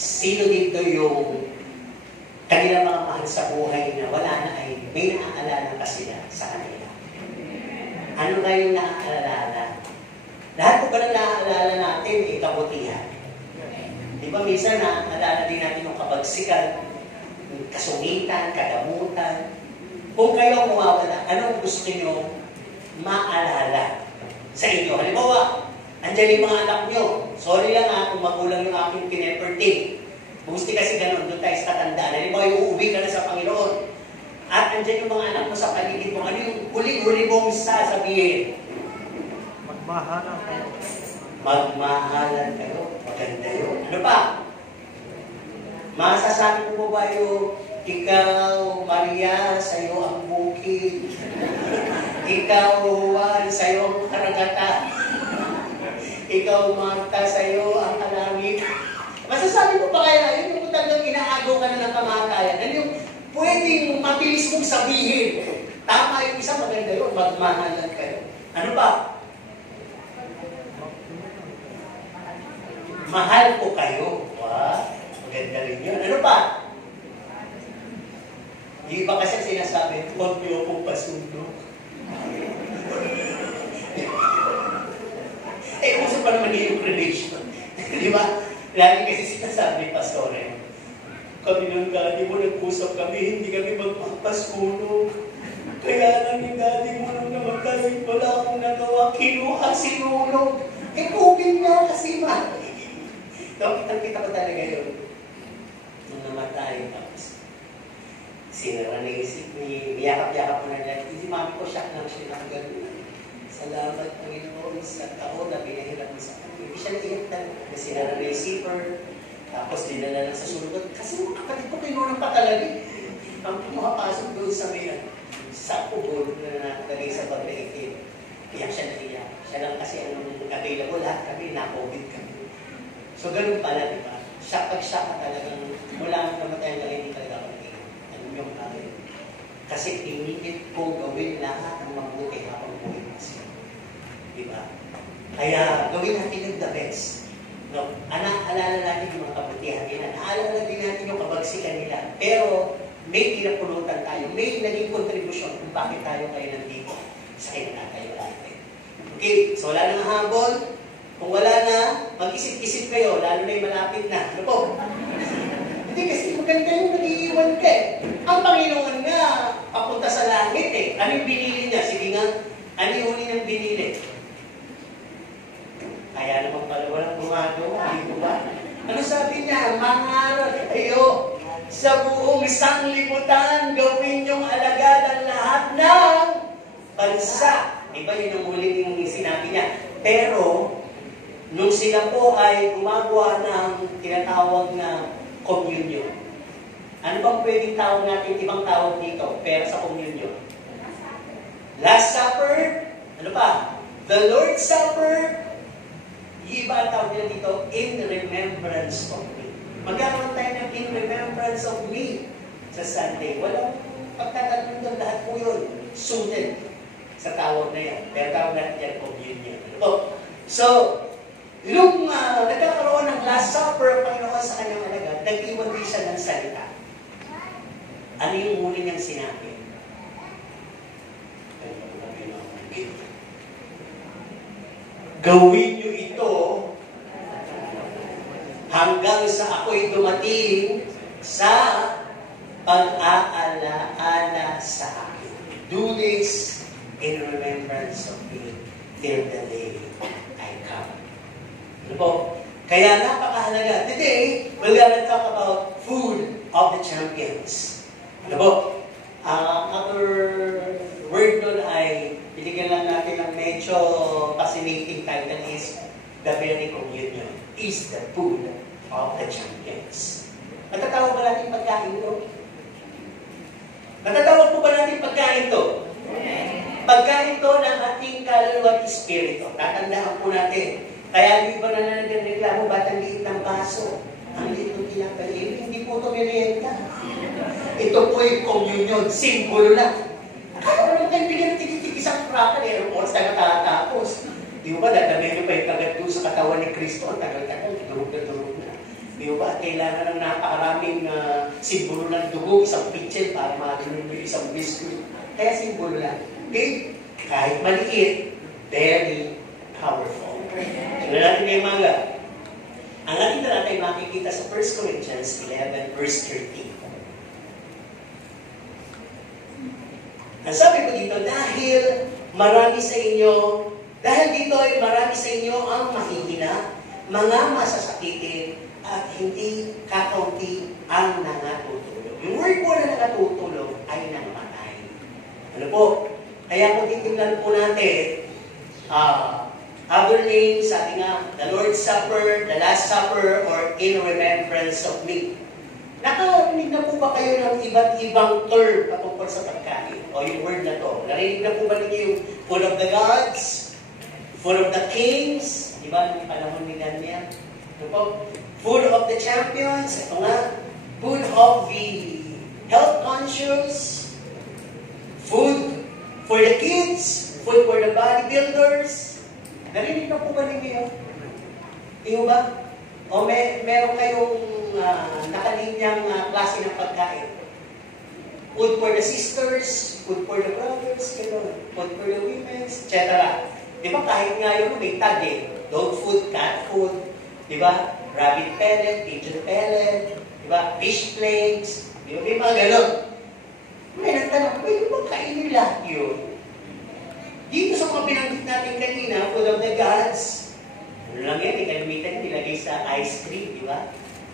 Sino dito yung kanilang mga mahal sa buhay na wala na ay may naaalala ka sila sa kanila? Ano kayong naaalala? Lahat po ba na naaalala natin kabutihan? Di ba minsan naaalala din natin yung kabagsikan, kasungitan, kadamutan. Kung kayo mawawala, anong gusto nyo maalala sa inyo? Halimbawa, andyan yung mga anak nyo. Sorry lang kung magulang yung aking pineperting. Gusto kasi ganun, doon tayo sa katandaan. Halimbawa, yung uuwi ka na sa Panginoon. At andyan yung mga anak mo sa paligid mo. Ano yung huling-huli mong sasabihin? Magmahalan kayo. Magmahalan kayo. Maganda yun. Ano pa? Masasabi mo ba yung ikaw, Maria, sa'yo ang bukid. Ikaw, Juan, sa'yo ang karagatan. Ikaw, Marta, sa'yo ang kalangit. Masasabi mo ba kaya, yun yung talagang inaagaw ka na ng kamatayan. Ano yung pwedeng mabilis mong sabihin? Tama yung isa, maganda yun, magmahalan kayo. Ano pa? Mahal ko kayo. Maganda rin yun. Ano pa? Yung iba kasi sinasabi, huwag niyo akong pasundo. Uso pa naman yung relation. Di ba? Lagi kasi sinasabi, Pastore, kami ng daddy mo, nag-usap kami, hindi kami magpapasunog. Kaya lang yung daddy mo nung namatay, wala akong nagawa, kinuha, sinulog. Kupin nga kasi man. Kitang-kita ko talaga yun. Nung namatay, tapos sinara na isip ni, yakap-yakap mo na niya. Hindi mami ko, shock lang siya ng gano'n. Salamat, Panginoon, sa taon na binahirap mo sa kanya. Hindi siya naiyak talaga. Sinara na yung zipper, tapos dinala lang sa sulod. Kasi mga kapatid ko kayo ng patalagi. Ang pumapasok doon sa may sa kubol na nakalagay sa pag-reactive. Iyak siya na iyak. Siya lang kasi anong available, lahat kami, na-COVID kami. So, ganun pala, di ba? Shock ka talagang mula ang namatay na hindi talaga kami. Yung akin. Kasi pinilit ko gawin lahat ng mabuti habang buhay na siya. Diba? Kaya gawin natin yung the best. No? Alala natin yung mga kabutihan nila. Naalala din natin yung kabagsikan nila. Pero may pinapulutan tayo. May naging kontribusyon kung bakit tayo kayo nandito sa kinatatayo natin. Okay? So wala nang habol. Kung wala na, mag-isip-isip kayo. Lalo na yung malapit na. Ano po? Hindi kasi maganda yung nag-iiwan ka eh. Ang Panginoon nga, papunta sa langit eh. Ano yung binili niya? Sige nga, ano yung huli niyang binili? Kaya naman pala walang gumagawa, hindi ba? Ano sabi niya? Mangaral kayo sa buong sanglibutan, gawin niyong alagad ang lahat ng bansa. Diba yun ang huli yung sinabi niya? Pero, nung sila po ay gumagawa ng tinatawag na communion. Ano bang pwedeng tawag natin, ibang tawag dito, pero sa communion? Last Supper, ano pa? The Lord's Supper, yung iba ang tawag nila dito, in remembrance of me. Magkakaroon tayo ng in remembrance of me sa Sunday. Walang pagtatanong doon, lahat po yun, suited sa tawag na yan. Pero tawag natin yan, communion. So, nung nagkakaroon ng Last Supper, Panginoon sa kanyang alagad, nag-iwan din siya ng salita. Ano yung huli niyang sinabi? Gawin niyo ito hanggang sa ako'y dumating sa pag-aalaala sa akin. Do this in remembrance of me till the day I come. Ano po? Kaya napakahalaga. Today, we're gonna talk about food of the champions. Ano po? Other word nun ay binigyan lang natin ng medyo fascinating title is The Very Communion is the food of the champions. Natatawag ba natin pagkain ito? Natatawag po ba natin pagkain ito? Pagkain ito ng ating kaluluwa at espiritu. Tatandaan po natin. Kaya di ba na nagreklamo ba't ang liit ng baso? Ang liit ng pinakain? Hindi po ito merienda. Ito po yung communion. Simbolo lang. Akala ko naman kayo bigyan ng tigit-tig-isang cracker. Ang oras tayo matatapos. Di ba, dadamay nyo pa yung kagat doon sa katawan ni Kristo. Ang tagal-tagal. Durog na. Di ba? Kailangan ng napakaraming simbolo ng dugo, isang pitchel para maganon mo isang biscuit. Kaya simbolo lang. Okay? Kahit maliit, very powerful. Tignan natin kayo mga. Ang ating natin makikita sa 1 Corinthians 11 verse 13. Ang sabi ko dito, dahil dito ay marami sa inyo ang mahihina, mga masasakitin, at hindi kakaunti ang nangatutulog. Yung word po na nangatutulog ay namatay. Ano po? Kaya kung titignan po natin, other names, sabi nga, the Lord's Supper, the Last Supper, or in remembrance of me. Nakarinig na po ba kayo ng iba't ibang term patungkol sa pagkain? O yung word na to? Narinig na po ba ninyo yung food of the gods? Food of the kings? Di ba? Nung panahon ni Daniel. Ano po? Food of the champions. Ito nga. Food of the health conscious. Food for the kids. Food for the bodybuilders. Narinig na po ba ninyo? Iyo ba? O meron kayong nakalinyang klase ng pagkain? Food for the sisters, food for the brothers, food for the women, etc. Di ba kahit nga yun may tag dog food, cat food, di ba? Rabbit pellet, pigeon pellet, di ba? Fish flakes, di ba? May mga ganon. May nagtanong, pwede ba kainin lahat yun? Dito sa mga binanggit natin kanina, food of the gods, ano lang yan, ikalimitan nilagay sa ice cream, di ba?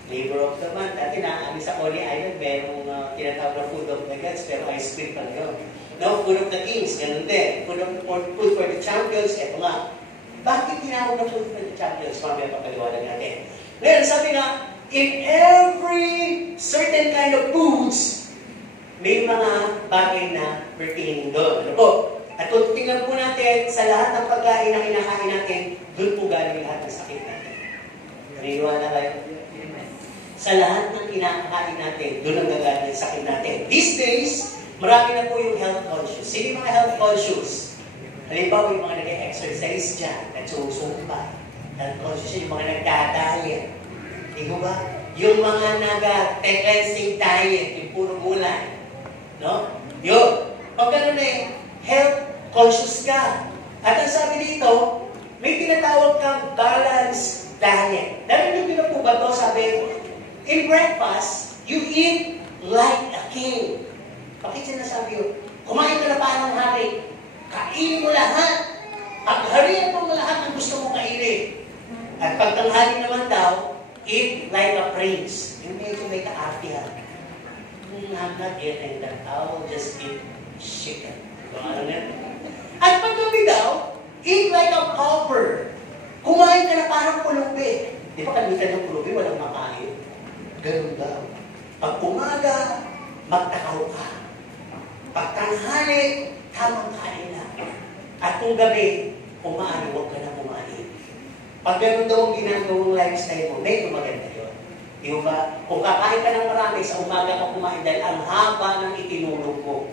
Flavor of the month. Dati namin sa Coney Island, merong tinatawag na food of the gods, pero ice cream pala yun. No, food of the kings, ganun din. Food for the champions, eto nga. Bakit tinawag na food for the champions? Mamaya papaliwanag natin. Ngayon, sabi nga, in every certain kind of foods, may mga bagay na pertaining doon. Ano po? At kung tingnan po natin, sa lahat ng pagkain na kinakain natin, doon po galing lahat ng sakit natin. Naniniwala kayo? Sa lahat ng kinakain natin, doon ang gagaling ang sakit natin. These days, marami na po yung health conscious. Sino yung mga health conscious? Halimbawa, yung mga nag-exercise dyan, nagsusumpa. Health conscious yung mga nagdadayet. Di ba ba? Yung mga nag-cleansing diet, yung puro gulay. No? Yun. Pag gano'n health conscious ka. At ang sabi dito, may tinatawag kang balanced diet. Narinig niyo na po ba ito? Sabi, in breakfast, you eat like a king. Bakit sinasabi yun? Kumain ka na pa ng hari. Kainin mo lahat. Pagharian mo lahat ng gusto mong kainin. At pagtanghali naman daw, eat like a prince. Yung medyo may kaartihan. I'm not eating that. I'll just eat chicken. At paggabi daw, eat like a pauper. Kumain ka na parang pulubi. Di ba kalimutan ng pulubi, walang makain? Ganun daw. Pag umaga, magtakaw ka. Pag tanghali, tamang kain na. At kung gabi, kumain, huwag ka na kumain. Pag ganun daw ang ginagawang lifestyle mo, medyo maganda yun. Di ba? Kung kakain ka ng marami, sa umaga ka kumain dahil ang haba ng itinulog mo.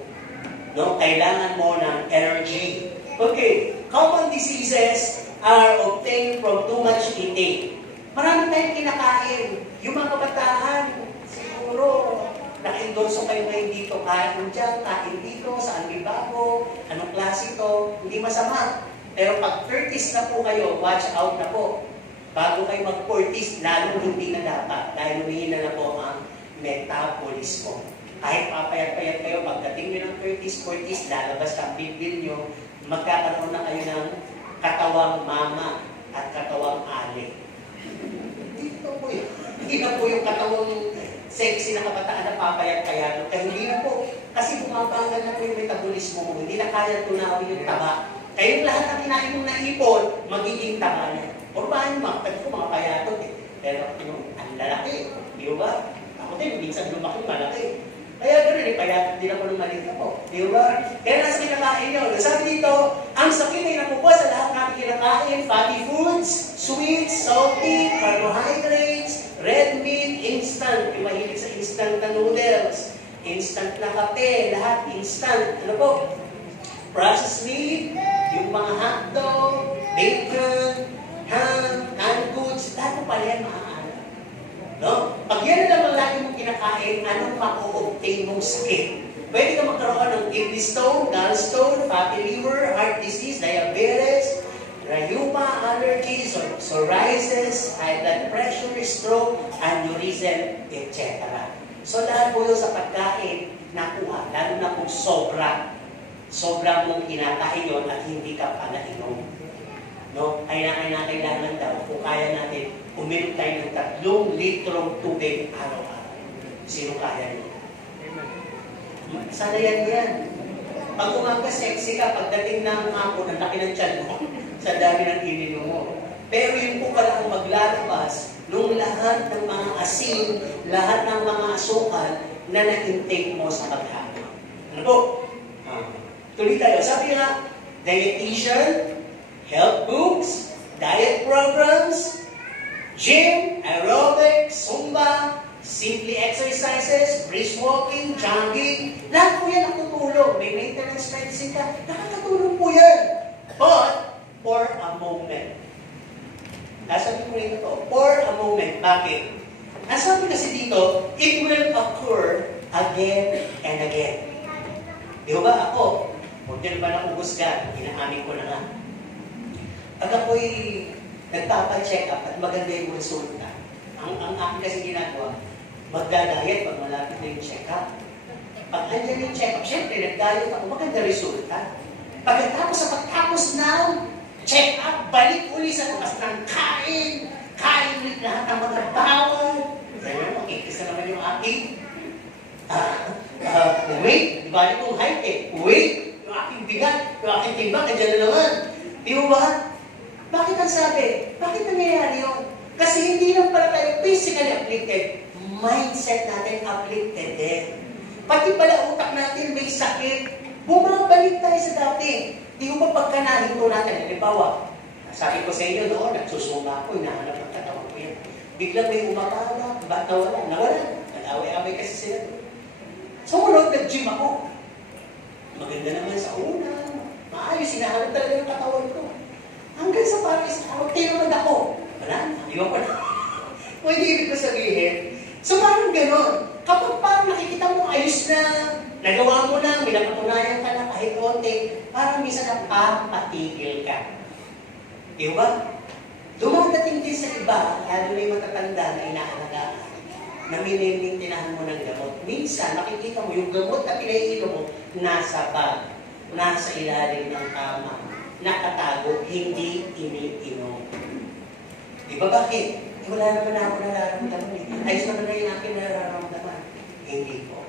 No? Kailangan mo ng energy. Okay, common diseases are obtained from too much eating. Marami tayong kinakain. Yung mga kabataan, siguro, naka-endorso kayo ngayon dito, kain dyan, kain dito, saan may bago, anong klase ito, hindi masama. Pero pag 30s na po kayo, watch out na po. Bago kayo mag-40s, lalo hindi na dapat. Dahil humihina na po ang metabolismo. Kahit papayat-payat kayo, pagdating nyo ng 30s, 40s, lalabas ang bibig nyo, magkakaroon na kayo ng katawang mama at katawang ali. Dito po yun. Hindi na po yung katawang sexy na kabataan na papayat-payat. Kaya hindi na po. Kasi bumabagal na po yung metabolismo mo. Hindi na kaya tunawin yung taba. Kaya yung lahat ng kinain mong naipon, magiging taba na. O paano mga ko mga payatot eh. Pero ang lalaki. Di ba? Ako din, minsan lumaki, malaki. Kaya gano'n eh, kaya hindi na po nung maliit ako. Di ba? Kaya nasa kinakain nyo. Sabi dito, ang sakit ay napupuwa sa lahat natin kinakain. Fatty foods, sweet, salty, carbohydrates, red meat, instant. Yung mahilig sa instant na noodles, instant na kape, lahat instant. Ano po? Processed meat, yung mga hotdog, bacon, ham, canned goods, lahat po pala yan maaalat. No? Pag yan na naman lagi mong kinakain, anong mako-obtain mong sakit? Pwede ka magkaroon ng kidney stone, gallstone, fatty liver, heart disease, diabetes, rheuma, allergies, psoriasis, high blood pressure, stroke, aneurysm, etc. So lahat po yun sa pagkain nakuha, lalo na kung sobra mong kinakain yun at hindi ka pa nainom. No? Kaya kailangan daw, kung kaya natin, uminom tayo ng 3 litrong tubig araw-araw. Sino kaya nyo? Sana yan. Pag umaga, sexy ka, pagdating ng hapon, ang laki ng tiyan mo, sa dami ng ininom mo. Pero yun po pala ang maglalabas nung lahat ng mga asin, lahat ng mga asukal na na-intake mo sa paghapon. Ano po? Tuloy tayo. Sabi nga, dietitian, health books, diet programs, gym, aerobics, zumba, simply exercises, brisk walking, jogging, lahat po yan nakatulong. May maintenance medicine ka, nakakatulong po yan. But, for a moment. Nasabi ko rin ito, for a moment. Bakit? Nasabi kasi dito, it will occur again and again. Di ba ako? Huwag din ba na uhusgan? Inaamin ko na nga. Pag ako'y nagpapa-check up at maganda yung resulta, ang akin kasi ginagawa, magdadayet pag malapit na yung check-up. Pag andyan yung check-up, syempre, nagdayet ako, maganda resulta. Pagkatapos ng check-up, balik uli sa labas ng kain ulit lahat ng mga bawal. Ganyan, makikisa naman yung aking weight, di ba yung height weight, yung aking bigat, yung aking timbang, andyan na naman. Di ba? Bakit ang sabi? Bakit nangyayari yun? Kasi hindi lang pala tayo physically afflicted, mindset natin afflicted din. Pati pala utak natin may sakit, bumabalik tayo sa dati. Di ko pa pagka nahinto natin, halimbawa, sabi ko sa inyo noon, nagsusuma ako, hinahanap ng katawan ko yan. Biglang may umakala, ba't nawala? Nawala. Nag-away-away kasi sila. Sumunod, nag-gym ako. Maganda naman sa una. Maayos, hinahanap talaga yung katawan ko. Hanggang sa Paris, tinamad ako. Wala na, iwan ko na. Pwede ibig ko sabihin. So parang gano'n. Kapag parang nakikita mo ayos na, nagawa mo na, may napatunayan ka na kahit konti, parang minsan napapatigil ka. Di ba? Dumadating din sa iba, lalo na yung matatanda na inaalagaan, na minimintinahan mo ng gamot. Minsan, nakikita mo yung gamot na pinaiilo mo, nasa bag, nasa ilalim ng kama, nakatago, hindi iniinom. Di ba bakit? Wala naman ako nararamdaman. Ayos naman na yung aking nararamdaman. Hindi po.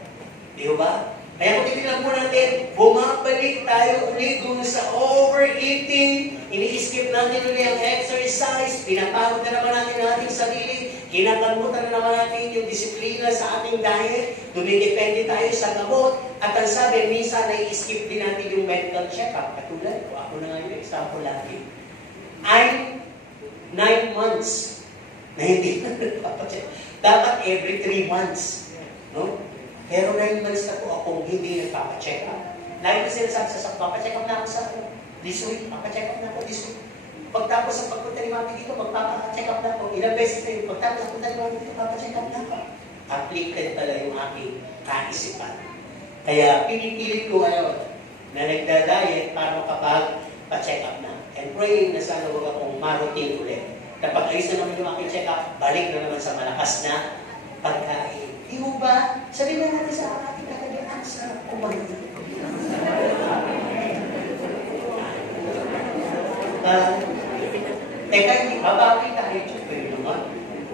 Di ba? Kaya kung titignan po natin, bumabalik tayo ulit dun sa overeating, ini-skip natin ulit ang exercise, pinapagod na naman natin ang ating sarili, kinakalimutan na naman natin yung disiplina sa ating diet, dumidepende tayo sa gamot, at ang sabi, minsan na-skip din natin yung medical check-up. Katulad ko, ako na nga yung example lagi. I'm 9 months na hindi na nagpapacheck. Dapat every 3 months. No? Pero 9 months na po akong hindi nagpapacheck up. Lagi ko sinasabi sa papacheck up na ako sa this week, papacheck up na ako this week. Pagtapos ang pagpunta ni Mami dito, magpapacheck up na ako. Ilang beses na yun, pagtapos ang pagpunta ni Mami dito, papacheck up na ako. Afflicted pala yung aking kaisipan. Kaya pinipilit ko ngayon na nagda-diet para makapag-check up na. And praying na sana huwag akong maroutine ulit. Kapag ayos na naman yung aking check up, balik na naman sa malakas na pagkain. Di mo ba? Sabihin na natin sa ating kakalian, sarap kumain. Teka, hindi babawi tayo dyan naman.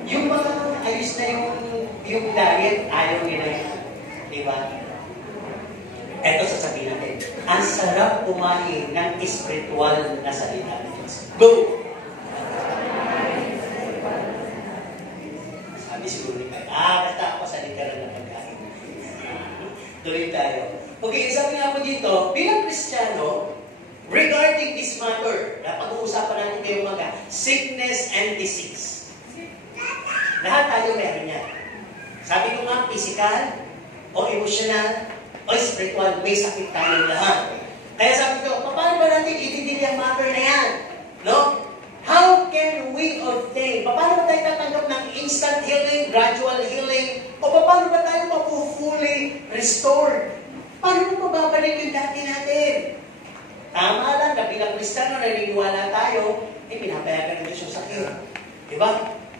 Yung mga ayos na yung diet, ayaw nila yan. Di ba? Eto sasabihin natin, ang sarap kumain ng espiritual na salita ng Diyos. Go! Sabi siguro ni Kai, basta ako sa literal na pagkain. Tuloy tayo. Okay, sabi nga po dito, bilang Kristiyano, regarding this matter, na pag-uusapan natin ngayong mga sickness and disease. Lahat tayo meron yan. Sabi ko nga, physical, o emotional, o spiritual, may sakit tayong lahat. Kaya sabi ko, paano ba natin ititili ang matter na yan? No? How can we obtain? Paano ba tayo tatanggap ng instant healing, gradual healing? O paano ba tayo mapu-fully restored? Paano mo mababalik yung dati natin? Tama lang na bilang Kristiyano, naniniwala tayo, pinapayagan ng Diyos yung sakit. Diba?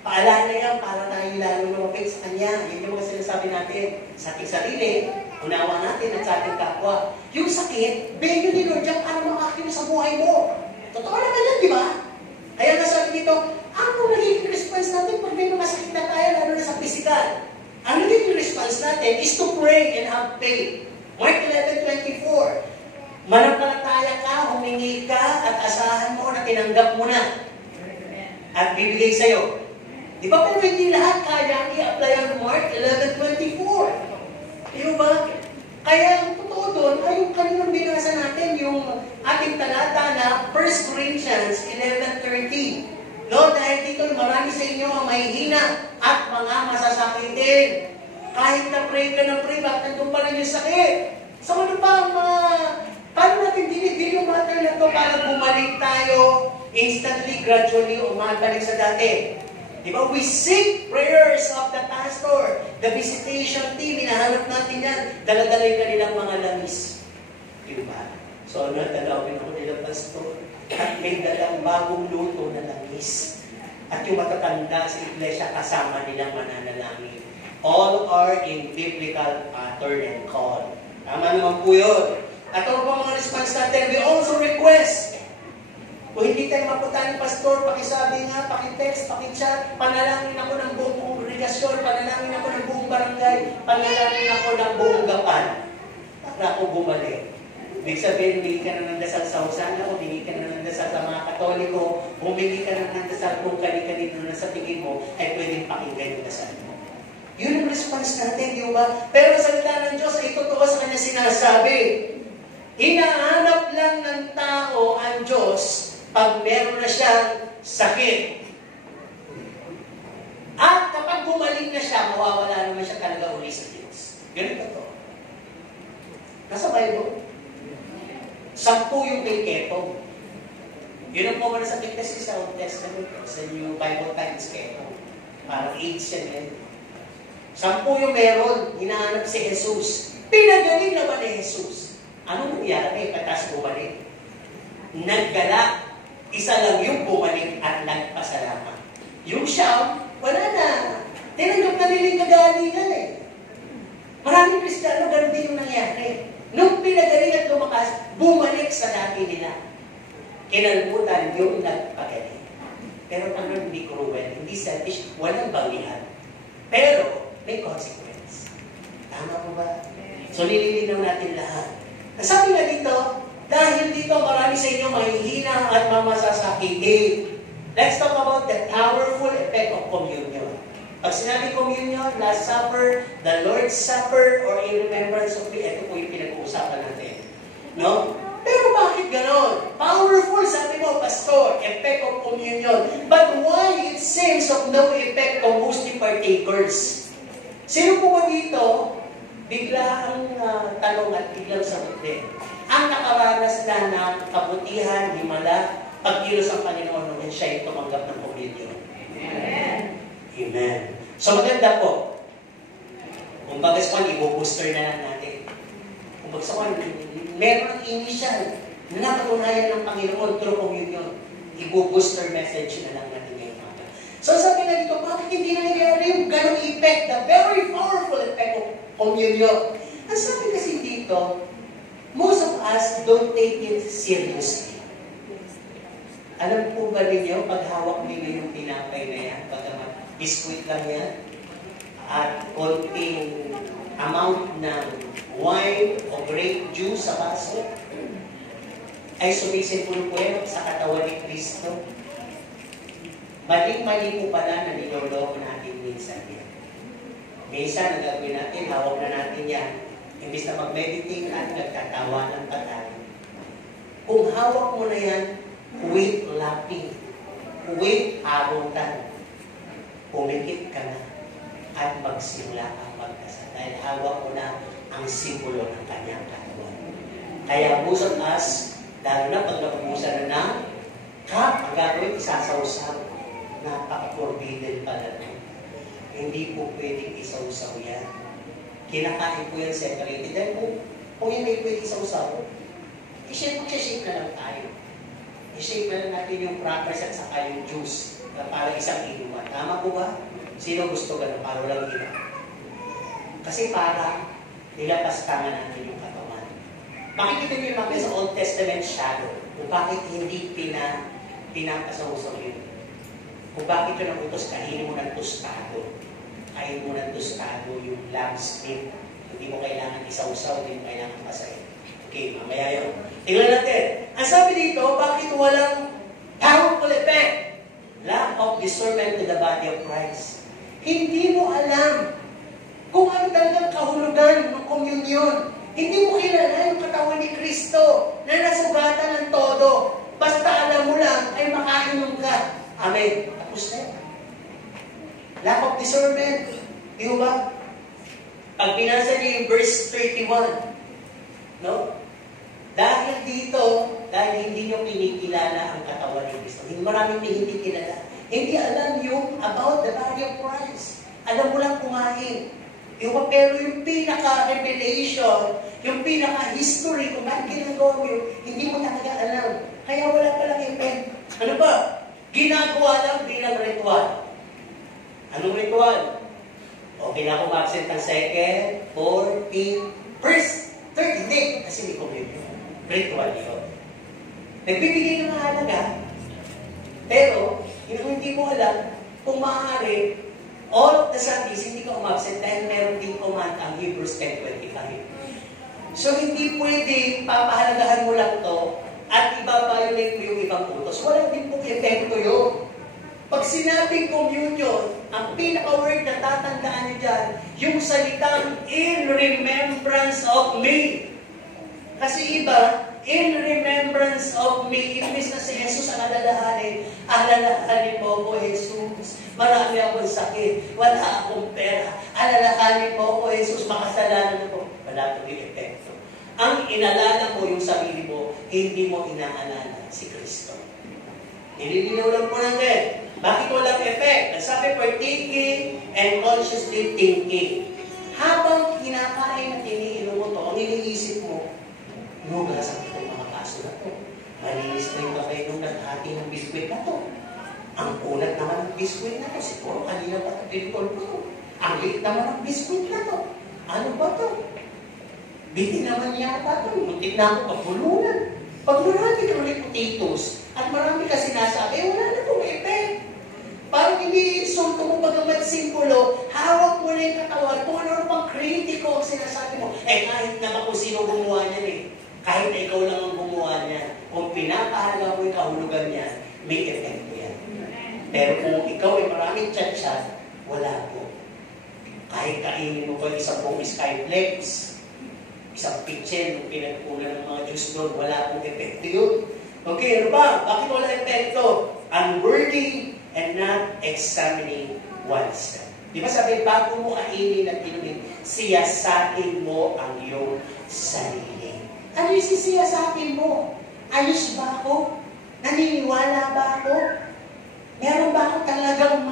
Paalala yan para tayo lalo lumapit sa Kanya. Yun yung mga sinasabi natin. Sa ating sarili, unawa natin at sa ating kapwa. Yung sakit, benyo ni Lord yan para makakita sa buhay mo. Totoo naman yan, di ba? Kaya nasabi dito, ano nagiging response natin pag may mga sakit na tayo, lalo na sa physical? Ang nagiging response natin is to pray and have faith. Mark 11:24. Manampalataya ka, humingi ka, at asahan mo na tinanggap mo na. At bibigay sa'yo. Di ba pero hindi lahat kaya i-apply ang Mark 11:24? Di ba? Kaya ang totoo doon ay yung kaninang binasa natin, yung ating talata na 1 Corinthians 11:13. No, dahil dito marami sa inyo ang mahihina at mga masasakitin. Kahit na-pray ka na pray, bakit nandun pa rin yung sakit? So ano pa ang paano natin dinidil yung matter na to para bumalik tayo instantly, gradually, o makabalik sa dati? Diba? We seek prayers of the pastor, the visitation team, hinahanap natin yan. Dala-dala yung kanilang mga langis. Diba? So, natalawin ako nila pastor. At may dalang bagong luto na langis. At yung matatanda sa iglesia, kasama nilang mananalangin. All are in biblical pattern and call. Tama naman po yun. At ano pa mga response natin? We also request. Kung hindi tayo mapunta ng pastor, pakisabi nga, pakitext, pakichat, panalangin ako ng buong kongregasyon, panalangin ako ng buong barangay, panalangin ako ng buong gapan. Para ako bumalik. Ibig sabihin, humingi ka na ng dasal sa Hosana, humingi ka na ng dasal sa mga Katoliko, humingi ka na ng dasal kung kani-kanino na sa tingin mo, ay pwedeng pakinggan yung dasal mo. Yun ang response natin, di ba? Pero sa salita ng Diyos ay totoo sa kanya sinasabi. Hinahanap lang ng tao ang Diyos pag meron na siyang sakit. At kapag gumaling na siya, mawawala naman siya talaga uli sa Diyos. Ganito to. Nasa Bible. 10 yung kay Keto. Yun ang mga sa kasi sa Old Testament, sa New Bible Times Keto. Parang AIDS yan eh. 10 yung meron, hinahanap si Jesus. Pinagaling naman ni Jesus. Ano nangyari? Katas bumalik. Naggala. Isa lang yung bumalik at nagpasalamat. Yung siyam, wala na. Tinanggap na nila yung kagalingan eh. Maraming Kristiyano, ganun din yung nangyari. Nung pinagaling at lumakas, bumalik sa dati nila. Kinalmutan yung nagpagaling. Pero ano, hindi cruel, hindi selfish, walang bangihan. Pero, may consequence. Tama po ba? So, nililinaw natin lahat. Sabi nga dito, dahil dito marami sa inyo mahihina at mamasasakitin. Let's talk about the powerful effect of communion. Pag sinabi communion, Last Supper, the Lord's Supper, or in remembrance of me, ito po yung pinag-uusapan natin. No? Pero bakit ganon? Powerful, sabi mo, Pastor, effect of communion. But why it seems of no effect of mostly partakers? Sino po ba dito, bigla ang tanong at biglang sagot din? Ang nakaranas na ng kabutihan, himala, pagkilos ang Panginoon nung siya ay tumanggap ng communion. Amen. Amen. So maganda po. Kung bagas pa, i-booster na lang natin. Kung bagas pa, meron ang initial na napatunayan ng Panginoon through communion. I-booster message na lang natin ngayon. So sabi na dito, bakit hindi na nangyayari yung ganong effect, the very powerful effect of communion? Ang sabi kasi dito, most of us don't take it seriously. Alam po ba ninyo, pag hawak ninyo yung tinapay na yan, bagamat biskuit lang yan, at konting amount ng wine o grape juice sa baso, ay sumisimbolo po yan sa katawan ni Kristo. Maling-mali po pala na niloloko natin minsan yan. Minsan, ang gagawin natin, hawak na natin yan. Imbis na mag-meditate at nagtatawanan pa tayo. Kung hawak mo na yan, quit laughing. Quit arutan. Pumikit ka na at magsimula ang magdasal. Dahil hawak mo na ang simbolo ng kanyang katawan. Kaya most of us, lalo na pag nakubusan na ng Ang gagawin, isasawsaw. Napaka-forbidden pala. Hindi po pwedeng isawsaw yan. Kinakain po yan separated. Dahil kung yan may pwedeng isawsaw, i-shake na lang tayo. I-shake na lang natin yung crackers at saka yung juice na para isang inuman. Tama po ba? Sino gusto ganun? Para walang ilan. Kasi para nilapastangan natin yung katawan. Makikita niyo yung mga sa Old Testament shadow kung bakit hindi pinapasawsaw yun. Kung bakit yun ang utos, kainin mo ng tostado. Kainin mo ng tostado yung lamb's meat. Hindi mo kailangan isawsaw, hindi mo kailangan pasayin. Okay, mamaya yun. Tingnan natin. Ang sabi dito, bakit walang powerful effect? Lack of discernment to the body of Christ. Hindi mo alam kung ano talagang kahulugan ng komunyon. Hindi mo kilala yung katawan ni Kristo na nasugatan ng todo. Basta alam mo lang ay makainom ka. Amen. Tapos na. Lack of discernment. Di ba? Pag binasa niyo yung verse 31, no? Dahil dito, dahil hindi nyo kinikilala ang katawan ni Kristo. Maraming hindi kilala. Hindi alam yung about the body of Christ. Alam mo lang kumain. Diba? Pero yung pinaka-revelation, yung pinaka-history, kung bakit ginagawa mo yun, hindi mo talaga alam. Kaya wala palang effect. Ano ba? Ginagawa lang bilang ritual. Anong ritual? Okay na akong absent ng second, 14, first, third, hindi. Kasi hindi ko ritual yun. Nagbibigay ng mahalaga, pero hindi mo alam kung maaari, all of the Sundays, hindi ka umabsent dahil meron din command ang Hebrews 10:25. So, hindi pwede papahalagahan mo lang to at ibabayolate mo yung ibang utos. Wala din pong epekto yun. Pag sinabing communion, ang pinaka-word na tatandaan niyo dyan, yung salitang in remembrance of me. Kasi iba, in remembrance of me, imbis na si Jesus ang alalahanin mo ko, Jesus, marami akong sakit, wala akong pera, alalahanin mo ko, Jesus, makasalanan ko. Wala itong epekto. Ang inalala mo yung sarili mo, hindi mo inaalala si Kristo. Nililinaw lang po natin. Bakit walang effect? Sabi, partaking and consciously thinking. Habang kinakain at iniinom mo to, ang iniisip mo, nugasan ko mga kaso na to. Malinis na yung kape nung naghati ng biskwit na to. Ang kunat naman ng biskwit na to. Siguro kanina pa ito pinitol ko to. Ang liit naman ng biskwit na to. Ano ba to? Biti naman yata to. Muntik na ako pagpulunan. Pag marami ka ulit potatoes at marami ka sinasabi, wala na pong effect. Parang hindi insulto mo bagamat simbolo, hawak mo na yung katawan, kung ano pang kritiko ang sinasabi mo. Kahit naman kung sino gumawa niyan kahit na ikaw lang ang gumawa niyan, kung pinapahalaga mo yung kahulugan niya, may epekto yan. Pero kung ikaw ay maraming chat-chat, wala po. Kahit kainin mo ko isang buong skyflex, isang pitchen, yung pinagpunan ng mga juice doon, wala pong epekto yun. Okay, ano ba? Bakit wala epekto? Unworthy and not examining oneself. Di ba sabi, bago mo kainin at inumin, siyasatin mo ang iyong sarili. Ano yung sisiyasatin mo? Ayos ba ako? Naniniwala ba ako? Meron ba ako talagang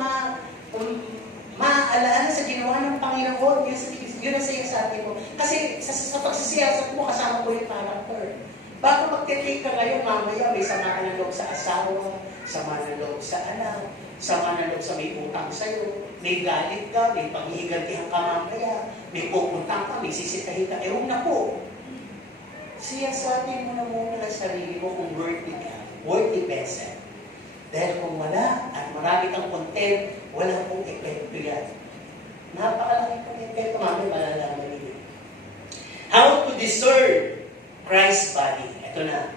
maalaala sa ginawa ng Panginoon? Yun ang siyasatin mo. Kasi sa pagsisiyasat mo, kasama ko yung character. Bago magtitake ka ngayon, mamaya may sama ng loob sa asawa, sama ng loob sa anak, sama ng loob sa may utang sa'yo, may galit ka, may panghihigantihan ka mamaya, may pupuntang ka, may sisitahin ka, huwag na po. Siyasatin mo na muna ang sarili mo kung worthy vessel. Dahil kung wala at marami kang content, wala pong epekto yan. Napakalaki pong epekto, mamaya malalaman ninyo. How to discern Christ's body. Ito na.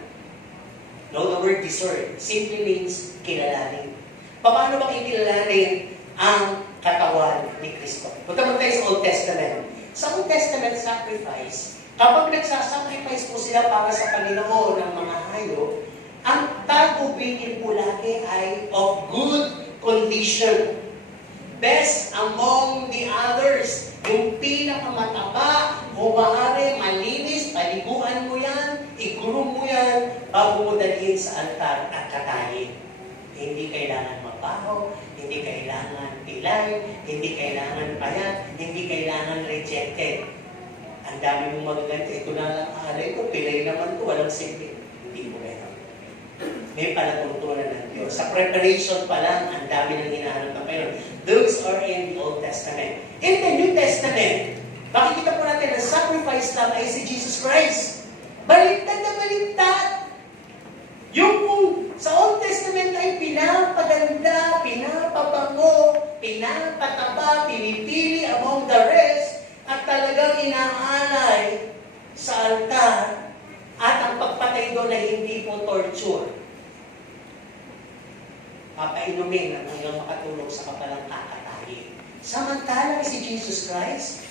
No, the word discern simply means kilalanin. Paano ba kilalanin ang katawan ni Kristo? Punta mo tayo sa Old Testament. Sa Old Testament sacrifice, kapag nagsasacrifice po sila para sa Panginoon ng mga hayop, ang tagubingin po lagi ay of good condition. Best among the others. Yung pinakamataba, kung maaari, malinis, paliguan mo yan, i-groom mo yan, bago mo dalhin sa altar at katayin. Hindi kailangan mabaho, hindi kailangan pilay, hindi kailangan payat, hindi kailangan rejected. Ang dami mong magaganto, ito na lang alay ko, pilay naman to, walang silbi. Hindi mo kaya. May palatuntunan ng Diyos. Sa preparation pa lang, ang dami ng hinahanap ng Panginoon. Those are in the Old Testament. In the New Testament, makikita po natin na sacrifice lang ay si Jesus Christ. Baliktad na baliktad. Yung kung sa Old Testament ay pinapaganda, pinapabango, pinapataba, pinipili among the rest, at talagang inaalay sa altar, at ang pagpatay doon ay hindi po torture. Papainumin ang hanggang makatulog sa kapalang kakatayin. Samantalang si Jesus Christ,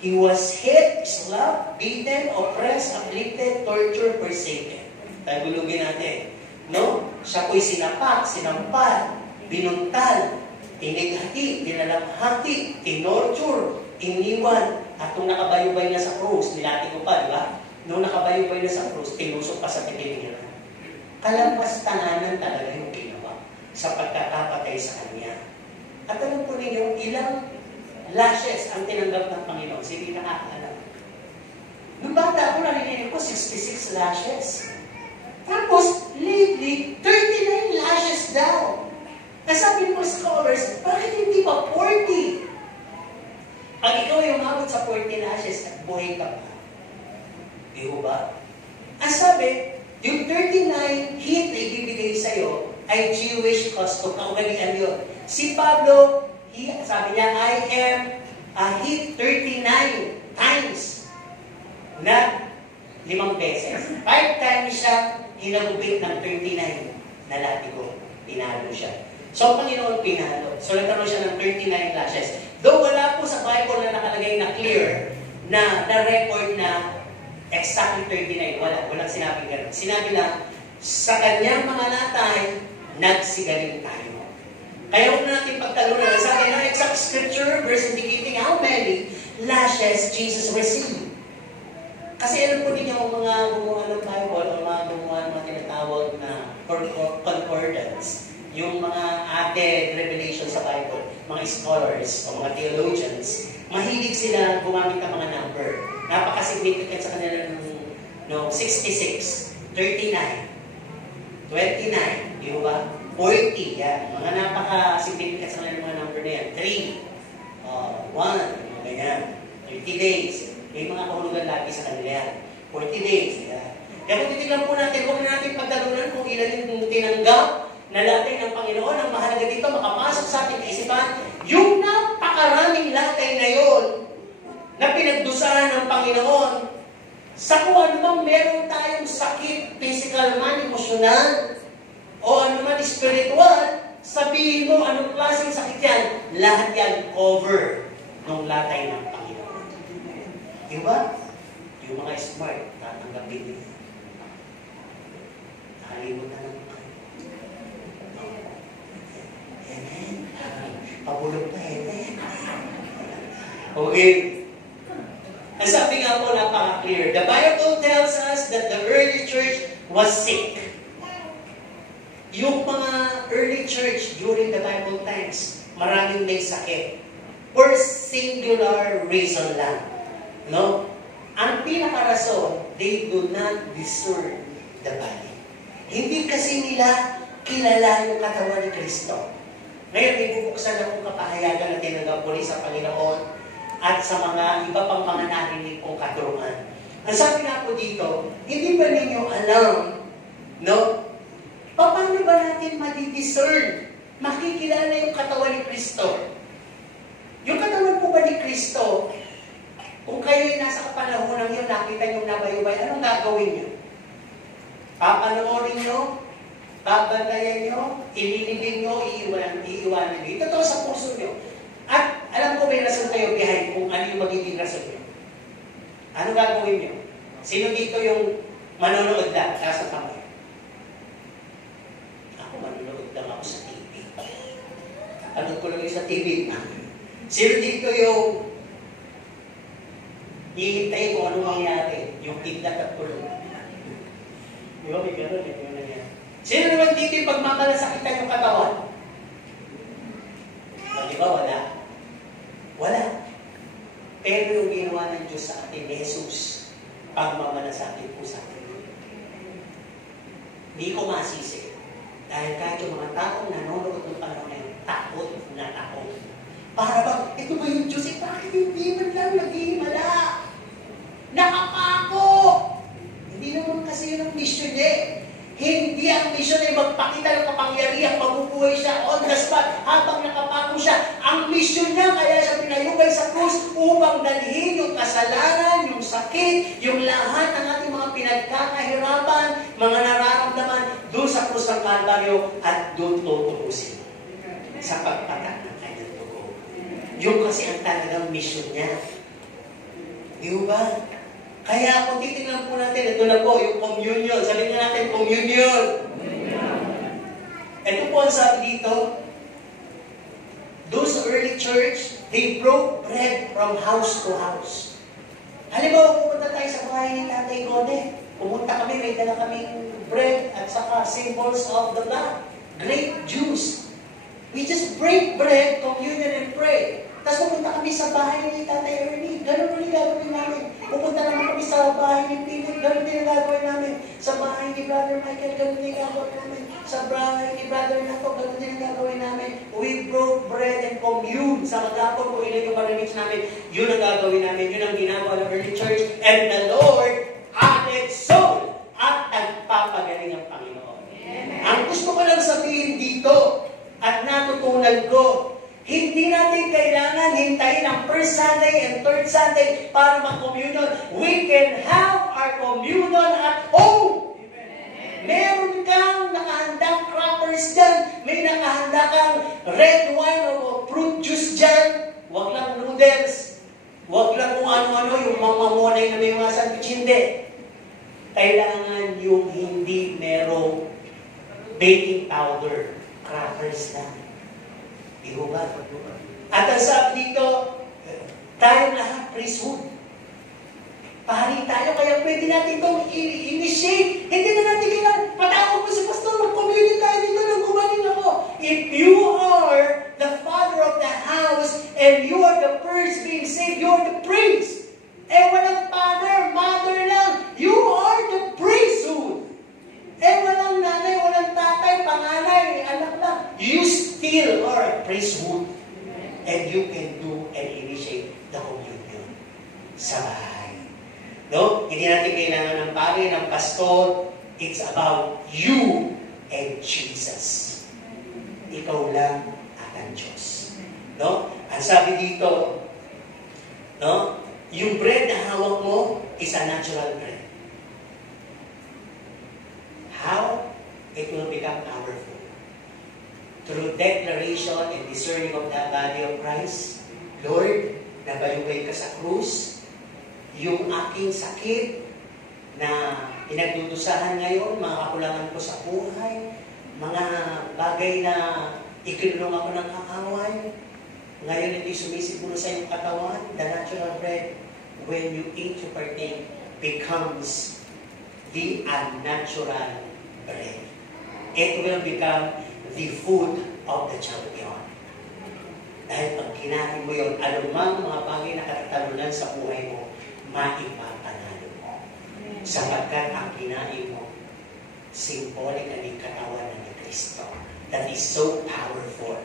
He was hit, slapped, beaten, oppressed, afflicted, tortured, forsaken. Tagulugin natin. No? Siya po'y sinapak, sinampal, binuntal, tinighati, dinalanghati, tinorture, iniwan, at kung nakabayubay na sa krus, nilati ko pa, di ba? Nung nakabayubay na sa krus, tinusok pa sa titingiran. Kalampas tanganan talaga yung ginawa sa pagkakapatay sa Kanya. At alam po ninyo, ilang lashes ang tinanggap ng Panginoon. Hindi nakakaalam. Nung bata ako, narinig ko 66 lashes. Tapos, lately, 39 lashes daw. Nasabi mo scholars, bakit hindi pa 40? Pag ikaw ay umabot sa 40 lashes at buhay ka pa, di ba? Ang sabi, yung 39 hit na ibibigay sa'yo ay Jewish custom, kaugalian yun. Si Pablo, sabi niya, I am hit 39 times na 5 beses. 5 times siya, hinagupit ng 39 na latigo. Pinalo siya. So, ang Panginoon pinalo. So, nagkaroon siya ng 39 lashes. Though wala po sa Bible na nakalagay na clear na record na exactly 39. Walang sinabing gano'n. Sinabi lang, sa kanyang mga latay, nagsigaling tayo. Kaya huwag natin pagtalunan. Sabi ng exact scripture, verse indicating how many lashes Jesus received. Kasi alam po ninyo ang mga gumawa ng Bible, ang mga gumawa ng mga tinatawag na concordance, yung mga added revelation sa Bible, mga scholars o mga theologians, mahilig sila gumamit ng mga number. Napaka-significant sa kanila ng 66, 39, 29, di ba? 40, yan. Mga napaka-significant sa kanila ng mga number na yan. 3, 1, ganyan. 30 days. May mga kahulugan lagi sa kanila yan. 40 days, yan. Kaya kung titignan po natin, huwag na natin pagtalunan kung ilan yung tinanggap na latay ng Panginoon. Ang mahalaga dito, makapasok sa ating kaisipan, yung napakaraming latay na yun na pinagdusahan ng Panginoon sa kung anumang meron tayong sakit, physical man, emosyonal, o anuman spiritual, sabihin mo anong klaseng sakit yan, lahat yan cover ng latay ng Panginoon. Diba? Yung mga smart, tatanggapin nyo. Nakalimutan naman kayo. Amen. Pabulog pa, amen. Okay. Ang sabi nga po, napaka-clear. The Bible tells us that the early church was sick. Yung mga early church during the Bible times, maraming may sakit. For singular reason lang. No? Ang pinakarason, they do not discern the body. Hindi kasi nila kilala yung katawan ni Kristo. Ngayon, may bubuksan akong kapahayagan na tinanggap muli sa Panginoon at sa mga iba pang mga narinig kong katuruan. Ang sabi nga po dito, hindi ba ninyo alam, no? Paano ba natin madidiscern, makikilala yung katawan ni Kristo? Yung katawan po ba ni Kristo, kung kayo'y nasa kapanahonan yun, nakita nyo nabayubay, anong gagawin nyo? Papanoorin nyo? Babantayan nyo? Ililibing nyo? Iiwanan nyo? Ito to sa puso nyo. At alam ko may rason kayo behind kung ano yung magiging rason nyo. Ano gagawin nyo? Sino dito yung manonood lang? Taas ng kamay. Ako manonood lang ako sa TV. Ano ko lang yung sa TV? Sino dito yung hihintay kung ano mangyari? Yung kidlat at kulong. Di ba may gano'n? May gano'n yan. Sino naman dito yung pagmamalasakitan yung katawan? Di ba? Wala. Wala. Pero yung ginawa ng Diyos sa atin, ni Jesus, pagmamalasakit po sa atin. Hindi ko masisi. Dahil kahit yung mga taong nanonood ng panahon na yun, takot na takot. Para ba, ito ba yung Diyos? Bakit hindi man lang naghihimala? Nakapako! Hindi naman kasi yun ang mission niya. Hindi ang mission ay magpakita ng kapangyarihan, mabubuhay siya on the spot habang nakapako siya. Ang mission niya, kaya siya pinayugay sa krus upang dalhin yung kasalanan, yung sakit, yung lahat ng ating mga pinagkakahirapan, mga nararamdaman doon sa krus ng Kalbaryo at doon tutubusin sa pagpatak ng kanyang dugo. Yung kasi ang talagang mission niya. Di ba? Kaya kung titignan po natin, ito na po, yung communion. Sabihin nga natin, communion. Ito po ang sabi dito, those early church, they broke bread from house to house. Halimbawa, pumunta tayo sa bahay ni Tatay Gode. Pumunta kami, may dala kaming bread at saka symbols of the blood. Grape juice. We just break bread, communion, and pray. Tapos pupunta kami sa bahay ni Tatay Ernie. Ganun rin gagawin namin. Pupunta naman kami sa bahay ni Philip. Ganun din ang gagawin namin. Sa bahay ni Brother Michael. Ganun din ang gagawin namin. Sa bahay ni Brother Nato. Ganun din ang gagawin namin. We broke bread and commune. Sa magapon kung ilan yung marinig namin. Yun ang gagawin namin. Yun ang ginagawa ng early church. And the Lord added soul. At nagpapagaling ang Panginoon. Amen. Ang gusto ko lang sabihin dito at natutunan ko, hindi natin kailangan hintayin ang first Sunday and third Sunday para mag-communion. We can have our communion at home. Amen. Meron kang nakahandang crackers dyan. May nakahanda kang red wine o fruit juice dyan. Huwag lang noodles. Huwag lang kung ano-ano, yung mamamonay na may mga sandwich. Hindi. Kailangan yung hindi merong baking powder. Crackers lang. Ihugan. At ang sabi dito, tayo lahat priesthood. Pari tayo, kaya pwede natin itong initiate. Hindi na natin kailangan, patawag ko si Pastor, mag-community tayo dito nang gumaling ako. If you are the father of the house and you are the first being saved, you are the priest. Eh walang father, mother lang. You are the priesthood. Eh walang nanay, walang tatay, panganay, anak lang. You still are a priesthood. And you can do and initiate the communion sa bahay. No? Hindi natin kailangan ng pare, ng pastor. It's about you and Jesus. Ikaw lang at ang Diyos. No? Ang sabi dito, no? Yung bread na hawak mo is a natural bread. How? It will become powerful. Through declaration and discerning of the body of Christ. Lord, nabayugay ka sa krus. Yung aking sakit na pinagdudusahan ngayon, mga kakulangan ko sa buhay, mga bagay na ikinulong ako ng kakaway, ngayon hindi sumisiguro sa iyong katawan, the natural bread, when you eat, you partake, becomes the unnatural bread. It will become the food of the champion. Dahil pag kinain mo yun, anumang mga bagay na katatalunan sa buhay mo, maipapanalo mo. Sapagkat ang kinain mo, symbolic na ng katawan ng Kristo. That is so powerful.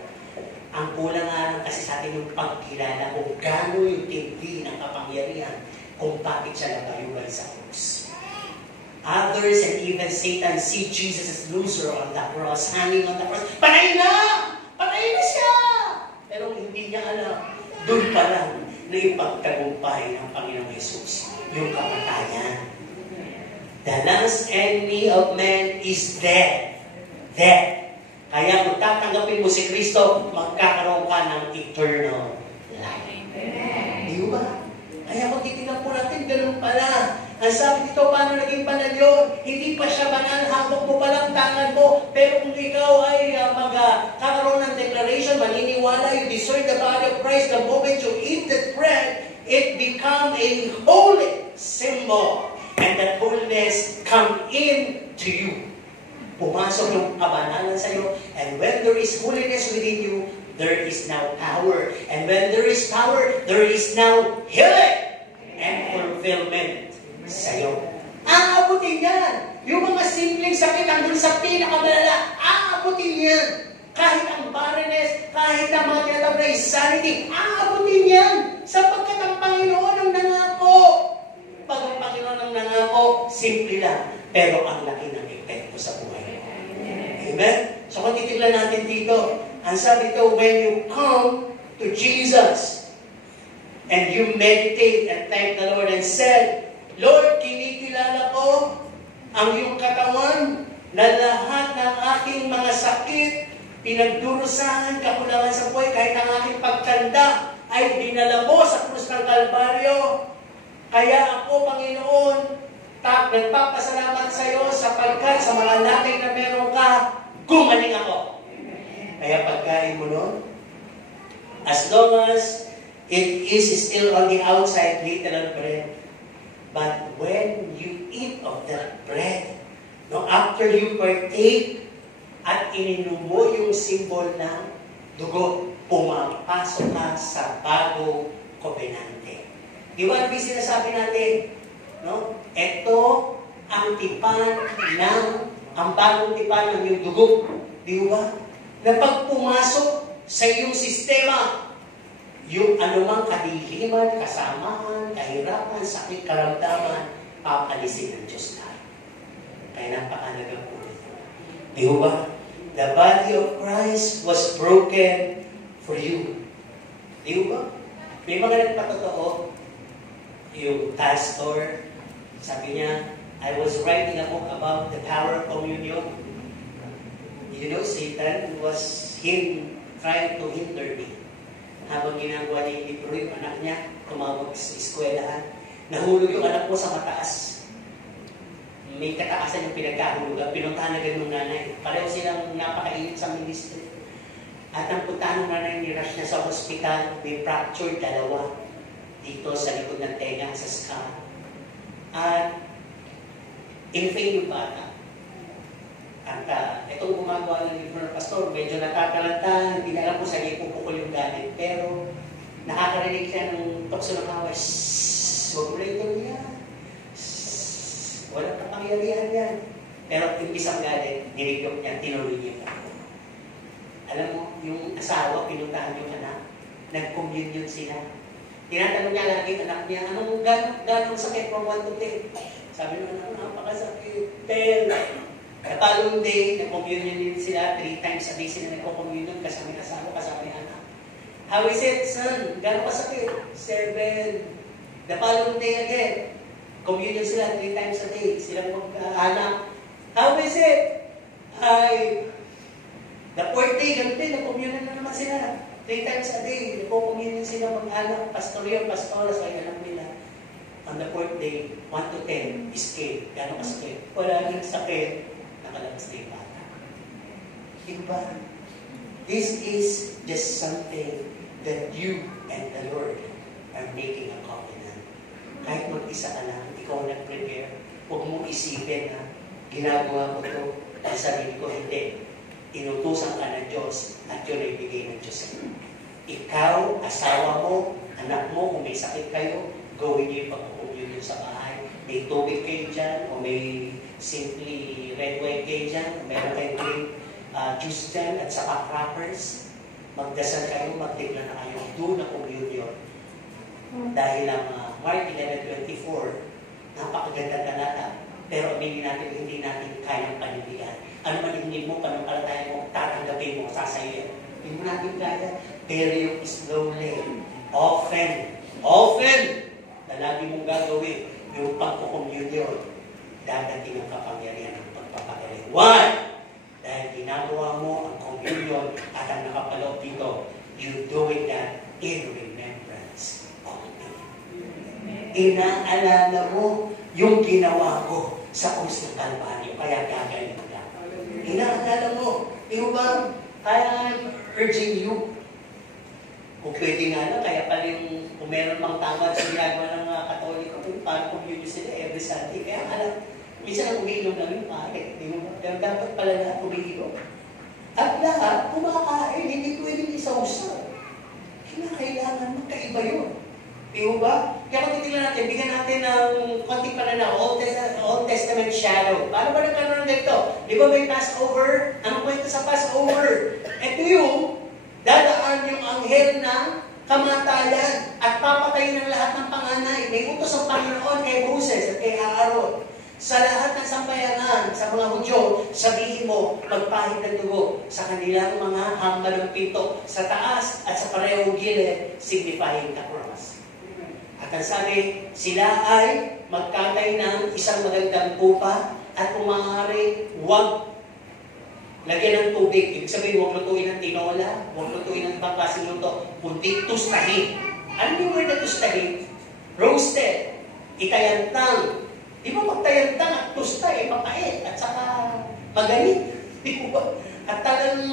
Ang kulang nga kasi sa atin yung pagkilala kung gano'n yung tindi ng kapangyarihan kung bakit siya nabayugan sa krus. Others and even Satan see Jesus as loser on the cross, hanging on the cross. Patay na! Patay na siya! Pero hindi niya alam, doon pa lang na ipagtagumpay ng Panginoong Jesus, yung kamatayan. The last enemy of man is death. Death. Kaya kung tatanggapin mo si Kristo, magkakaroon ka ng eternal life. Amen. Di ba? Kaya kung titignan po natin, ganun pala. Ang sabi dito, paano naging banal yun? Hindi pa siya banal, hawak mo pa lang tangan mo. Pero kung ikaw ay magkakaroon ng declaration, maniniwala, you discern the body of Christ, the moment you eat that bread, it become a holy symbol. And that holiness come in to you. Pumasok yung kabanalan sa iyo. And when there is holiness within you, there is now power. And when there is power, there is now healing and fulfillment sa iyo. Aabutin yan. Yung mga simpleng sakit hanggang sa pinakamalala, aabutin yan. Kahit ang barrenness, kahit ang mga tinatawag na insanity, aabutin yan. Sapagkat ang Panginoon ang nangako. Pag ang Panginoon ang nangako, simple lang. Pero ang laki ng epekto sa buhay mo. Amen? So kung titignan natin dito, ang sabi ito, when you come to Jesus, and you meditate and thank the Lord and said, Lord, kinikilala ko ang iyong katawan na lahat ng aking mga sakit, pinagdurusahan, kakulangan sa buhay, kahit ang aking pagtanda ay dinala mo sa krus ng Kalbaryo. Kaya ako, Panginoon, nagpapasalamat sa iyo sapagkat sa mga lagay na meron ka, gumaling ako. Kaya pagkain mo nun, as long as it is still on the outside, literal bread, but when you eat of that bread, no, after you partake, at ininom mo yung symbol ng dugo, pumapasok ka sa bagong kobenante. Di ba ang sinasabi natin? No? Ito ang tipan ng, ang bagong tipan ng yung dugo. Di ba? Na pag pumasok sa iyong sistema, yung anumang kadiliman, kasamahan, kahirapan, sakit, karamdaman, papalisin ng Diyos na. Kaya napakalaga po ito. Di ba? The body of Christ was broken for you. Di ba? May mga nagpatotoo, yung pastor, sabi niya, I was writing a book about the power of communion. You know, Satan was trying to hinder me. Habang ginagawa niya yung libro, yung anak niya, tumawag sa eskwelahan. Nahulog yung anak mo sa mataas. May kataasan yung pinagkahulugan. Pinuntahan na ganun nanay. Pareho silang napakainit sa ministry. At ang puntahan ng nanay ni Rush na sa hospital, may fracture, dalawa. Dito sa likod ng tenga, sa skull. At in-fail yung bata. At itong gumagawa ng libro ng pastor, medyo nakakalanta, hindi na alam kung saan ipupukol yung gamit. Pero nakakarinig siya ng tukso ng awas. Huwag mo na ito niya. Walang kapangyarihan yan. Pero imbis ang galit, nirigok niya, tinuloy niya. Alam mo, yung asawa, pinuntahan yung anak, nag-communion sila. Tinatanong niya lagi ang anak niya, anong ganong sakit from 1 to 10? Sabi naman, napakasakit, 10. Katalong day, nag-communion din sila, 3 times a day sila nag-communion, kasama yung asawa, kasama yung anak. How is it, son? Gano'ng kasakit? 7. The following day again, communion sila 3 times a day. Silang mag-anak. How is it? The 4th day, ganun din, nag-communion na naman sila. 3 times a day, nag-communion sila mag-anak. Pastor yun, pastoras, kaya alam nila. On the 4th day, 1 to 10, escape. Gano'ng kasakit? Wala nang sakit. Nakalabas na yung bata. Diba? This is just something that you and the Lord are making a covenant. Kahit mag-isa ka lang, ikaw nag-prepare, huwag mong isipin na ginagawa ko ito dahil sarili ko, hindi. Inutusan ka ng Diyos at yun ay bigay ng Diyos. Ikaw, asawa mo, anak mo, kung may sakit kayo, gawin niyo yung pag-communion sa bahay. May tubig kayo dyan, o may simply red wine kayo dyan, o meron kayong green juice dyan, at saka crackers. Magdasal kayo, magtigla na kayo, do na communion. Dahil ang Mark 11:24, napakaganda talata. Pero aminin natin, hindi natin kayang panindigan. Ano man hindi mo, panampalataya mo, tatanggapin mo, sasayin. Hindi mo natin kaya. Pero yung slowly, often, na lagi mong gagawin, yung pagkukommunion, dadating ang kapangyarihan ng pagpapagaling. Why? Dahil ginagawa mo ang communion at ang nakapaloob dito, you doing that in remembrance of me. Inaalala mo yung ginawa ko sa krus ng Kalbaryo, kaya gagaling ka. Inaalala mo, yung ba, I'm urging you, kung pwede nga lang, kaya pala yung, kung meron mang tamad sa ginagawa ng mga Katoliko, paano communion sila every Sunday, kaya alam, Minsan ang umiinom lang yung pare, di mo ba? Pero dapat pala lahat umiinom. At lahat, kumakain, hindi pwedeng isa-usa. Kinakailangan magkaiba yun. Di mo ba? Kaya kung titignan natin, bigyan natin ng konting pananaw, Old Testament shadow. Paano ba nagkaroon ng ganito? Di ba may Passover? Anong kwento sa Passover? Ito yung dadaan yung anghel ng kamatayan at papatayin ng lahat ng panganay. May utos ang Panginoon kay Moses at kay Aaron. Sa lahat ng sambayanan, sa mga Hudyo, sabihin mo, magpahid ng dugo sa kanilang mga hamba ng pinto, sa taas at sa parehong gilid, signifying the cross. At ang sabi, sila ay magkatay ng isang magandang pupa at kung maaari, huwag lagyan ng tubig. Ibig sabihin, huwag lutuin ng tinola, huwag lutuin ng ibang klaseng luto, kundi tustahin. Ano yung word na tustahin? Roasted. Itayantang. Di ba magtayantang at tusta mapait at saka magaling. Di ba? At talagang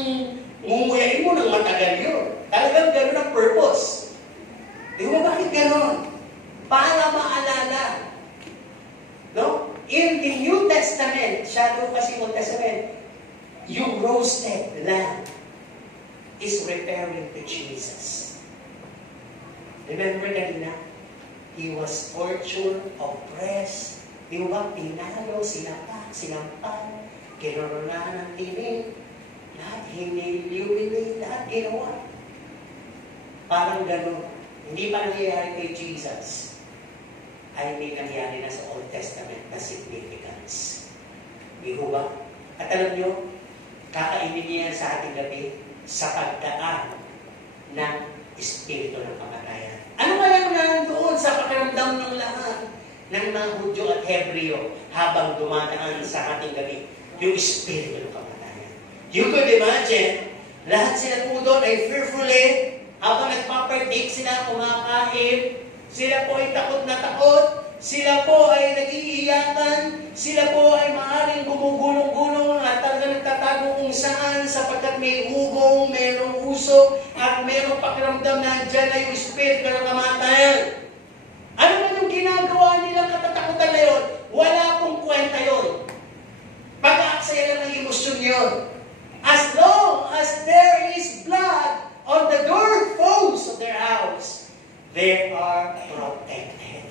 mumuyain mo ng matagal yun. Talagang gano'n ang purpose. Di ba bakit gano'n? Para maalala. No? In the New Testament, shadow kasi Old Testament, yung roasted lamb is referring to Jesus. Remember kanina? He was tortured, oppressed, di ba? Pinalo, sinampan, kinoronahan ng tinig, lahat hiniliwili, lahat ginawa. Parang gano'n. Hindi pa nangyayari kay Jesus, ay may nangyayari na sa Old Testament na significance. Di ba? At alam nyo, kakainin niya sa ating gabi sa pagdaan ng espiritu ng kamatayan. Ano kaya nandoon sa pakiramdam ng lahat ng mga Hudyo at Hebreo habang dumadaan sa ating gabi? Yung espiritu ng kamatayan. You could imagine, lahat sila po doon ay fearfully, habang nagpapartake sila, kumakain, sila po ay takot na takot, sila po ay nag-iiyakan, sila po ay maaaring gumugulong-gulong at talaga nagtatago kung saan sapagkat may hugong, mayroong usok, at mayroong pakiramdam na dyan ay yung espiritu ng kamatayan. Ano man yung ginagawa nilang katatakutan na yun? Wala pong kwenta yun. Pag-aaksaya lang ng emosyon yun. As long as there is blood on the doorposts of their house, they are protected.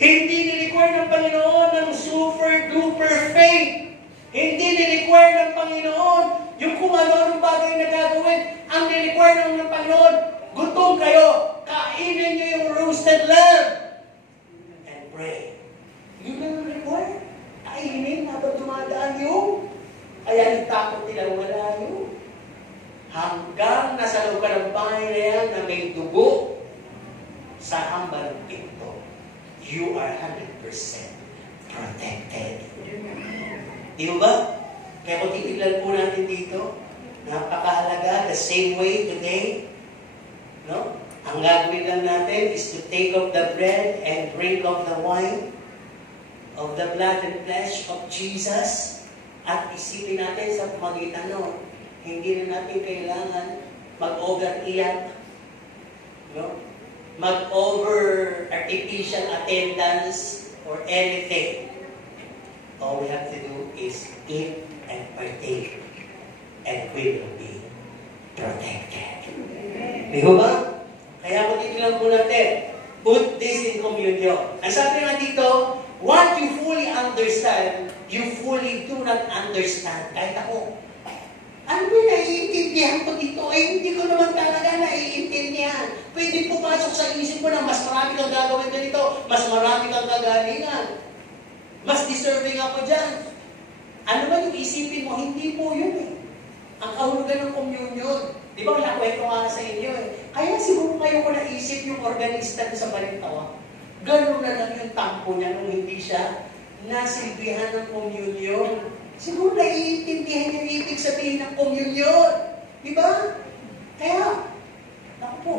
Hindi ni-require ng Panginoon ng super-duper faith. Hindi ni-require ng Panginoon yung kung ano-anong bagay na gagawin. Ang ni-require ng Panginoon, gutom kayo, kainin niyo yung roasted lamb and pray. Yun ang require. Kainin habang dumadaan yung kaya nagtakot nilang malayo. Hanggang nasa loob ka ng bahay na yan na may dugo sa hamba ng pinto, you are 100% protected. Di ba? Kaya kung titignan po natin dito, napakahalaga, the same way today, no? Ang gagawin lang natin is to take of the bread and drink of the wine of the blood and flesh of Jesus at isipin natin sa pamagitan nun, hindi na natin kailangan mag-over-iyak, no? Mag-over artificial attendance or anything. All we have to do is eat and partake and we will be protected. Di ba? Kaya kung titignan po natin, put this in communion. Ang sabi nga dito, what you fully understand, you fully do not understand. Kahit ako, ano ba naiintindihan ko dito? Hindi ko naman talaga naiintindihan. Pwede pumasok sa isip ko na mas marami kang gagawin ganito, mas marami kang kagalingan. Mas deserving ako dyan. Ano ba yung isipin mo? Hindi po yun eh. Ang kahulugan ng communion. Di ba nakwento nga sa inyo eh. Kaya siguro kayo ko naisip yung organista sa Balintawa. Ganun na lang yung tampo niya nung hindi siya nasilbihan ng communion. Siguro naiintindihan niya yung ibig sabihin ng communion. Di ba? Kaya, naku po,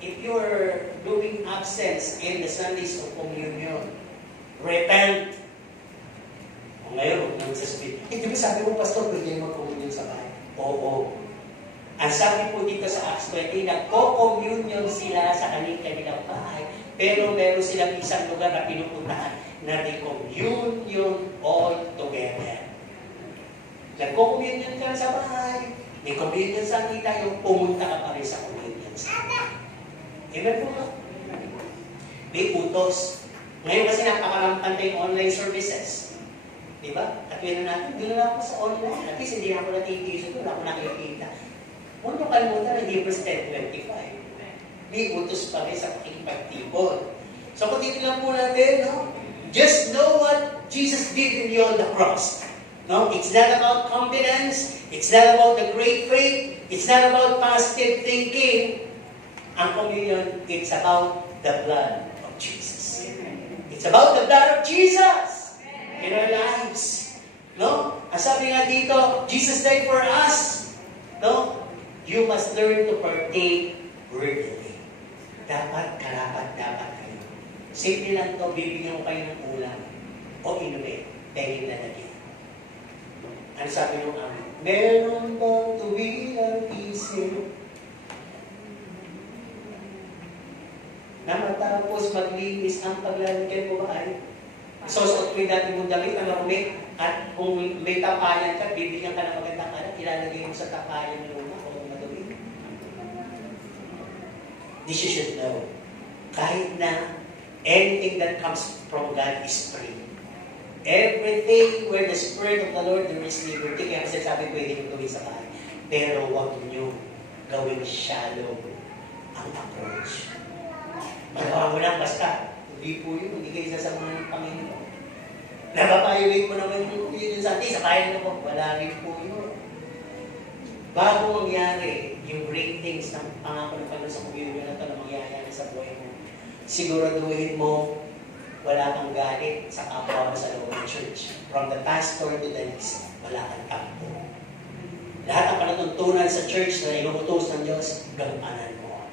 if you're doing absence in the Sundays of communion, repent. O ngayon, huwag naman sasabihin, di ba sabi mo, Pastor, pwede mag-communion sa bahay? Oo. Ang sabi po dito sa Acts 20, nagko-communion sila sa kanilang bahay, pero meron silang isang lugar na pinupuntahan. na the communion all together. Nagko-communion ka sa bahay, may communion sa tayo, pumunta ka pa rin sa communion sa Amen po ba? May utos. Ngayon kasi napakarampante yung online services. Diba? At yun na natin, doon na ako sa online. At least hindi na ako natitiso, doon ako nakikita. Huwag nyo kalimutan na Hebrews 10:25. May utos pa rin sa pakikipagtipon. So kung titignan po natin, no? Just know what Jesus did in you on the cross. No? It's not about confidence. It's not about the great faith. It's not about positive thinking. Ang communion, it's about the blood of Jesus. It's about the blood of Jesus in our lives. No? Ang sabi nga dito, Jesus died for us. No? You must learn to partake worthily. Dapat, dapat kayo. Simple lang to, bibigyan ko kayo ng ulam o inumin, dahil lalagyan. Ano sabi nung amin? Meron bang tuwing ang isip na matapos maglinis ang paglalagyan mo ay susuot mo yung dati mong damit na marumi at kung may tapayan ka, bibigyan ka ng magandang kalat, ilalagay mo sa tapayan ng luma o madumi. This you should know. Kahit na anything that comes from God is free. Everything where the Spirit of the Lord, there is liberty. Kaya kasi sabi, pwede nyo gawin sa bahay. Pero huwag nyo gawin shallow ang approach. Magawa mo lang basta. Hindi po yun. Hindi kayo sasamahan ng Panginoon. Napapayawin mo naman yung yun sa atin. Sa kaya na po. Wala rin po yun. Bago mangyari yung great things ng pangako ng Panginoon sa community na ito na mangyayari sa buhay mo, siguraduhin mo wala kang galit sa kapwa mo sa loob ng church. From the pastor to the least, wala kang tampo. Lahat ang panatuntunan sa church na inuutos ng Diyos, gampanan mo.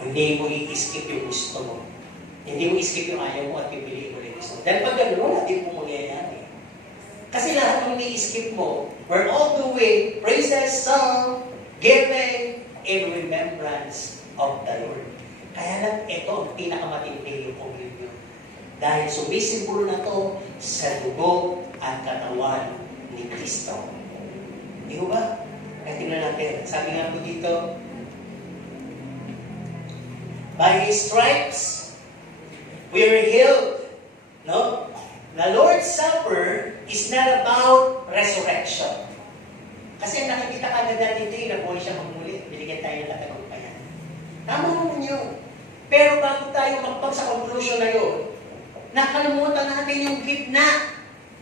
Hindi mo i-skip yung gusto mo. Hindi mo i-skip yung ayaw mo at pipiliin mo yung gusto mo. Dahil pag gano'n, wala din po mangyayari. Kasi lahat ng i-skip mo, we're all doing praises, song, giving, in remembrance of the Lord. Kaya lang, ito ang pinakamatindi yung communion. Dahil sumisimbolo na to sa dugo at katawan ni Kristo. Di ba? Kaya tingnan natin. Sabi nga po dito, by His stripes, we are healed. No? The Lord's Supper is not about resurrection. Kasi nakikita ka agad natin ito, nabuhay siya magmuli. Binigyan tayo ng katagumpayan. Tama naman yun. Pero bago tayo magpag sa conclusion na yun, nakalimutan natin yung gitna.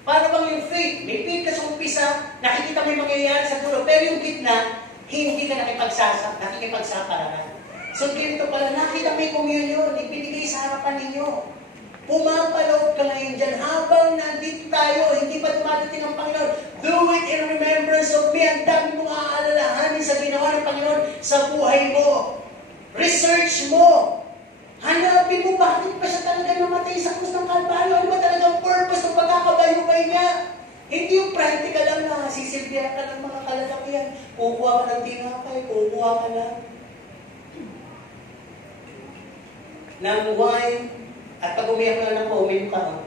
Para bang yung faith? May faith ka sa umpisa, nakikita mo yung mangyayari sa dulo, pero yung gitna, hindi ka nakikipagsaparanan. So, ganito pala, nakita mo yung communion, ibinigay sa harapan ninyo. Pumapalood ka ngayon dyan, habang nandito tayo, hindi pa dumadating ang Panginoon. Do it in remembrance of me. Ang dami mong aalalahanin sa ginawa ng Panginoon sa buhay mo. Research mo. Hanapin mo, bakit pa siya talaga namatay sa krus ng Kalbaryo? Ano ba talagang purpose ng pagkakabayubay niya? Hindi yung practical lang na sisilbihan ka ng mga kalalakihan. Kukuha ka ng tinapay, kukuha ka ng wine, at pag umiyak na ng umiyak ka.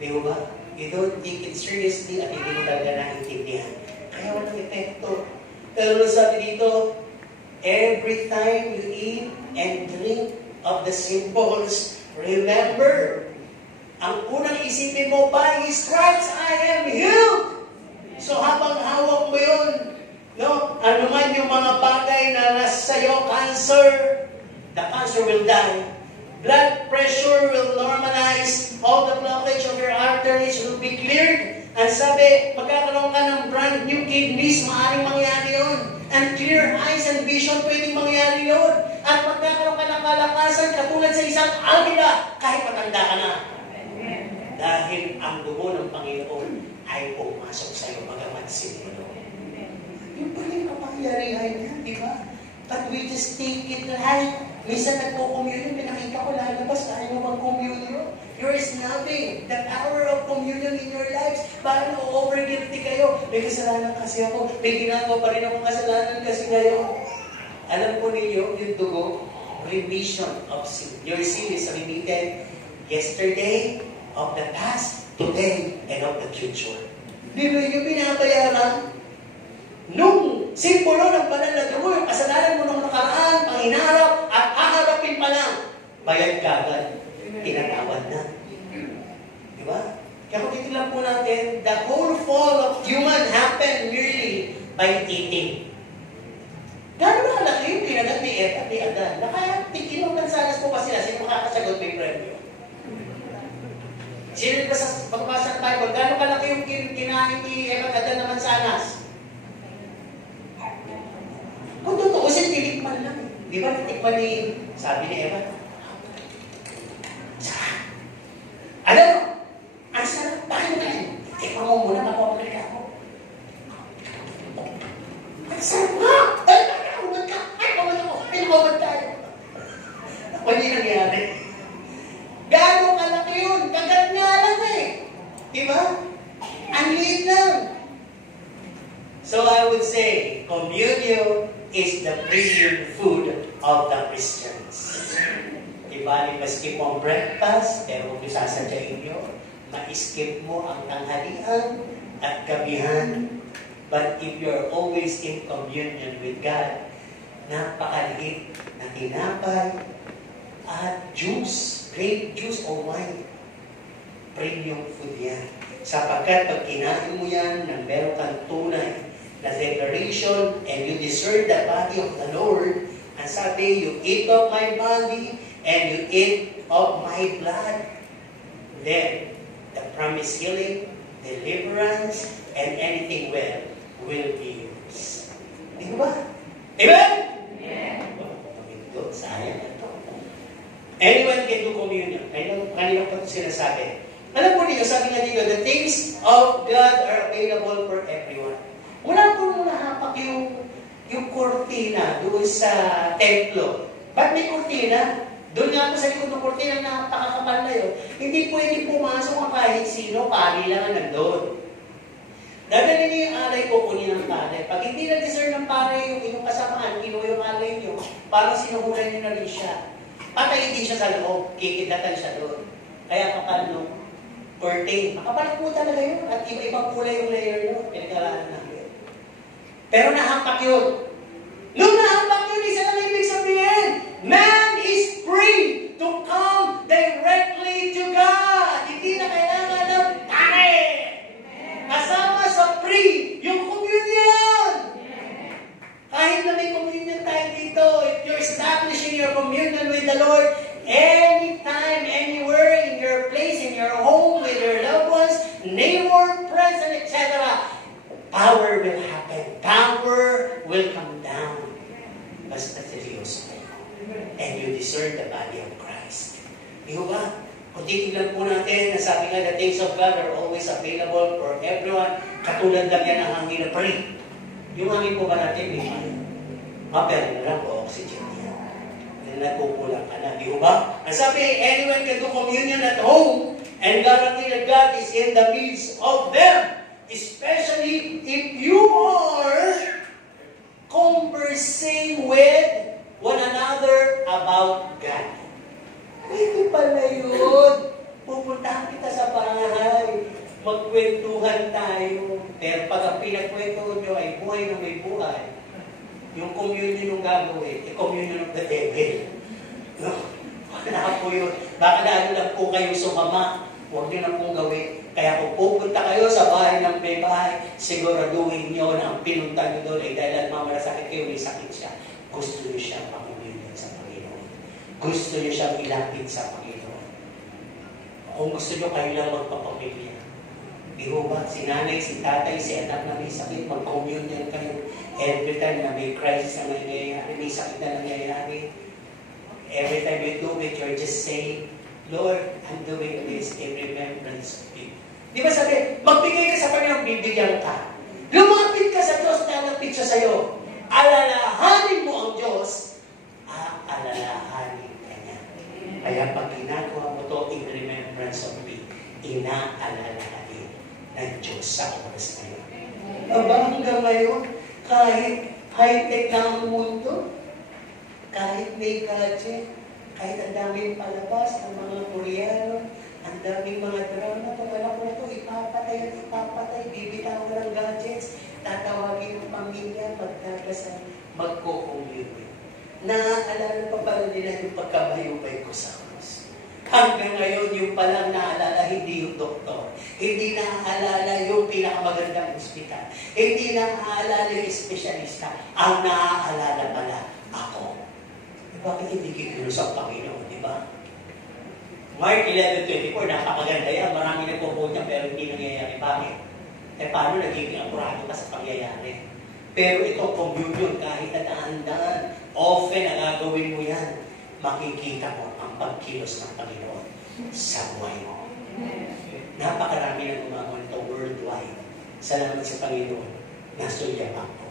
Di ba? You don't take it seriously at hindi mo talaga naiintindihan. Kaya walang epekto. Pero sabi dito, every time you eat and drink of the symbols, remember, ang unang isipin mo, by His stripes I am healed. So habang hawak mo yun, no? Ano man yung mga bagay na nasa sa'yo, cancer, the cancer will die. Blood pressure will normalize. All the blockage of your arteries will be cleared. Ang sabi, magkakaroon ka ng brand new kidneys, maaaring mangyari yun. And clear eyes and vision, pwedeng mangyari yun. At magkakaroon ka ng kalakasan katulad sa isang agila, kahit matanda ka na. Dahil ang dugo ng Panginoon ay pumasok sa iyo, magamat sinulo. Yung pala yung kapangyarihan niya, di ba? But we just take it light. Minsan nagpo-communion, pinakita ko lalabas, ayaw mo mag-communion. There is nothing. The power of communion in your lives. Parang over-guilty kayo. May kasalanan kasi ako. May ginagawa pa rin akong kasalanan kasi ngayon. Alam po ninyo, yung dugo, remission of sin. Your sin is remitted yesterday, of the past, today, and of the future. Di ba yung pinabayaran? Nung simbolo ng banal na dugo, yung kasalanan mo nung nakaraan, panghinarap, at haharapin pa lang, bayad kagad, tinatawad na. Di ba? Kaya kung titignan po natin, the whole fall of human happened merely by eating. Gano'n na kalaki yung kinagat ni Eva at ni Adan. Kaya tikinom ng sanas po pa sila, sino makakasagot may premyo? Sino ba sa pagbasa ng Bible, gano'n kalaki yung kinain ni Eva at Adan naman sanas? Kung tutuusin, tinikman lang. Di ba natikman ni, sabi ni Eva, sarap. Alam mo, ang sarap, bakit mo kain? Tikman mo muna, makuha ako. Ang sarap nga! Ay, nakakawad ka! Ay, kawad ako! Ay, nakawad tayo! Ako hindi nangyari. Gano'ng kalaki yun? Kagat nga lang eh! Diba? Ang liit lang. So I would say, communion is the premium food of the Christians. Diba? Iba-skip mo ang breakfast, pero kung isasadyain nyo, ma-skip mo ang tanghalian at gabihan. But if you're always in communion with God, napakaliit na tinapay at juice, grape juice o wine. Premium food yan. Sapagkat pag kinain mo yan, nang meron kang tunay na declaration and you discern the body of the Lord, ang sabi, you eat of my body and you eat of my blood, then the promised healing, deliverance, and anything well will be yours. Di ba? Amen? Amen. Oh, sayang ito. Anyone can do communion. Kanina pa ito sinasabi. Alam po niyo, sabi nga dito, the things of God are available for everyone. Wala po nahapak yung kurtina doon sa templo. Ba't may kurtina? Doon nga po sa likod ng kurtina, napakakapal na yun. Hindi pwede pumasok ang kahit sino, pari lang ang nandun. Dadalhin niyo yung alay ko, kunin ng pare. Pag hindi na-discern ng pare yung inyong kasamaan, kinuha yung alay niyo, parang sinuhulan niyo na rin siya. Patayin din siya sa loob, kikidatan siya doon. Kaya kapal no, curtain, makapalit po talaga yun. At iba-ibang kulay yung layer nyo, pinag-aralan namin. Pero nahampak yun. Nung nahampak yun, isa lang ibig sabihin, man is free to come directly to God. Hindi na kailangan ng pare. Kasama sa free, yung communion. Kahit na may communion tayo dito, if you're establishing your communion with the Lord, anytime, anywhere, in your place, in your home, with your loved ones, neighbor, present, etc., power will happen. Power will come down. Basta seryoso. And you discern the body of Christ. Di ba? Kung titignan po natin, nasabi nga, the things of God are always available for everyone. Katulad lang yan ang hangin na free. Yung hangin po ba natin, may hangin? Pero lang po, oxygen yan. Nagkukulang ka na. Di ba? Nasabi, anyone can do communion at home, and guarantee that God is in the midst of them. Especially if you are conversing with one another about God. Pwede pala yun. Pupuntahan kita sa bahay. Magkwentuhan tayo. Pero pag ang pinagkwentuhan nyo ay buhay na may buhay, yung communion yung gagawin, communion of the devil. No? Wala po yun. Baka lalo lang po kayo sumama. Huwag nyo na pong gawin. Kaya kung pupunta kayo sa bahay ng may bahay, siguraduhin nyo na ang pinunta nyo doon ay dahil mamalasakit kayo, may sakit siya. Gusto nyo siyang pamumunin sa Panginoon. Gusto nyo siyang ilapit sa Panginoon. Kung gusto nyo, kayo lang magpapamilya. Di ba? Si nanay, si tatay, si anak na may sakit, mag-communion kayo. Every time na may crisis na nangyayari, may sakit na nangyayari, every time you do it, you're just saying, Lord, I'm doing this in remembrance of you. Di ba sabi, magbigay ka sa Panginoon, bibigyan ka. Lumapit ka sa Diyos, lalapit siya sa'yo. Alalahanin mo ang Diyos, alalahanin ka niya. Kaya pag ginagawa mo to in remembrance of me, inaalalahanin ng Diyos sa oras na yun. Aba, hanggang ngayon, kahit high-tech na ang mundo, kahit may gadget, kahit ang daming palabas, ang mga Koreano, ang daming mga drama, pag alam ko ito, ipapatay at ipapatay, bibitawan ng gadgets, tatawagin ng pamilya, magdadasal, magko-commute. Naaalala pa pala nila yung pagkabayubay ko sa krus. Hanggang ngayon, yung palang naaalala, hindi yung doktor. Hindi naaalala yung pinakamagandang ospital. Hindi naaalala yung espesyalista. Ang naaalala pala, ako. Bakit hindi kikilos ang Panginoon, di ba? Mark 11:24, napakaganda yan. Marami nagpo-quote niya, pero hindi nangyayari. Bakit? Paano nagiging apurado ka sa pangyayari? Pero itong communion, kahit nadaan-daan, often ang gagawin mo yan, makikita mo ang pagkilos ng Panginoon sa buhay mo. Napakarami na gumagawa nito worldwide. Salamat sa Panginoon. Nasa yapak ko.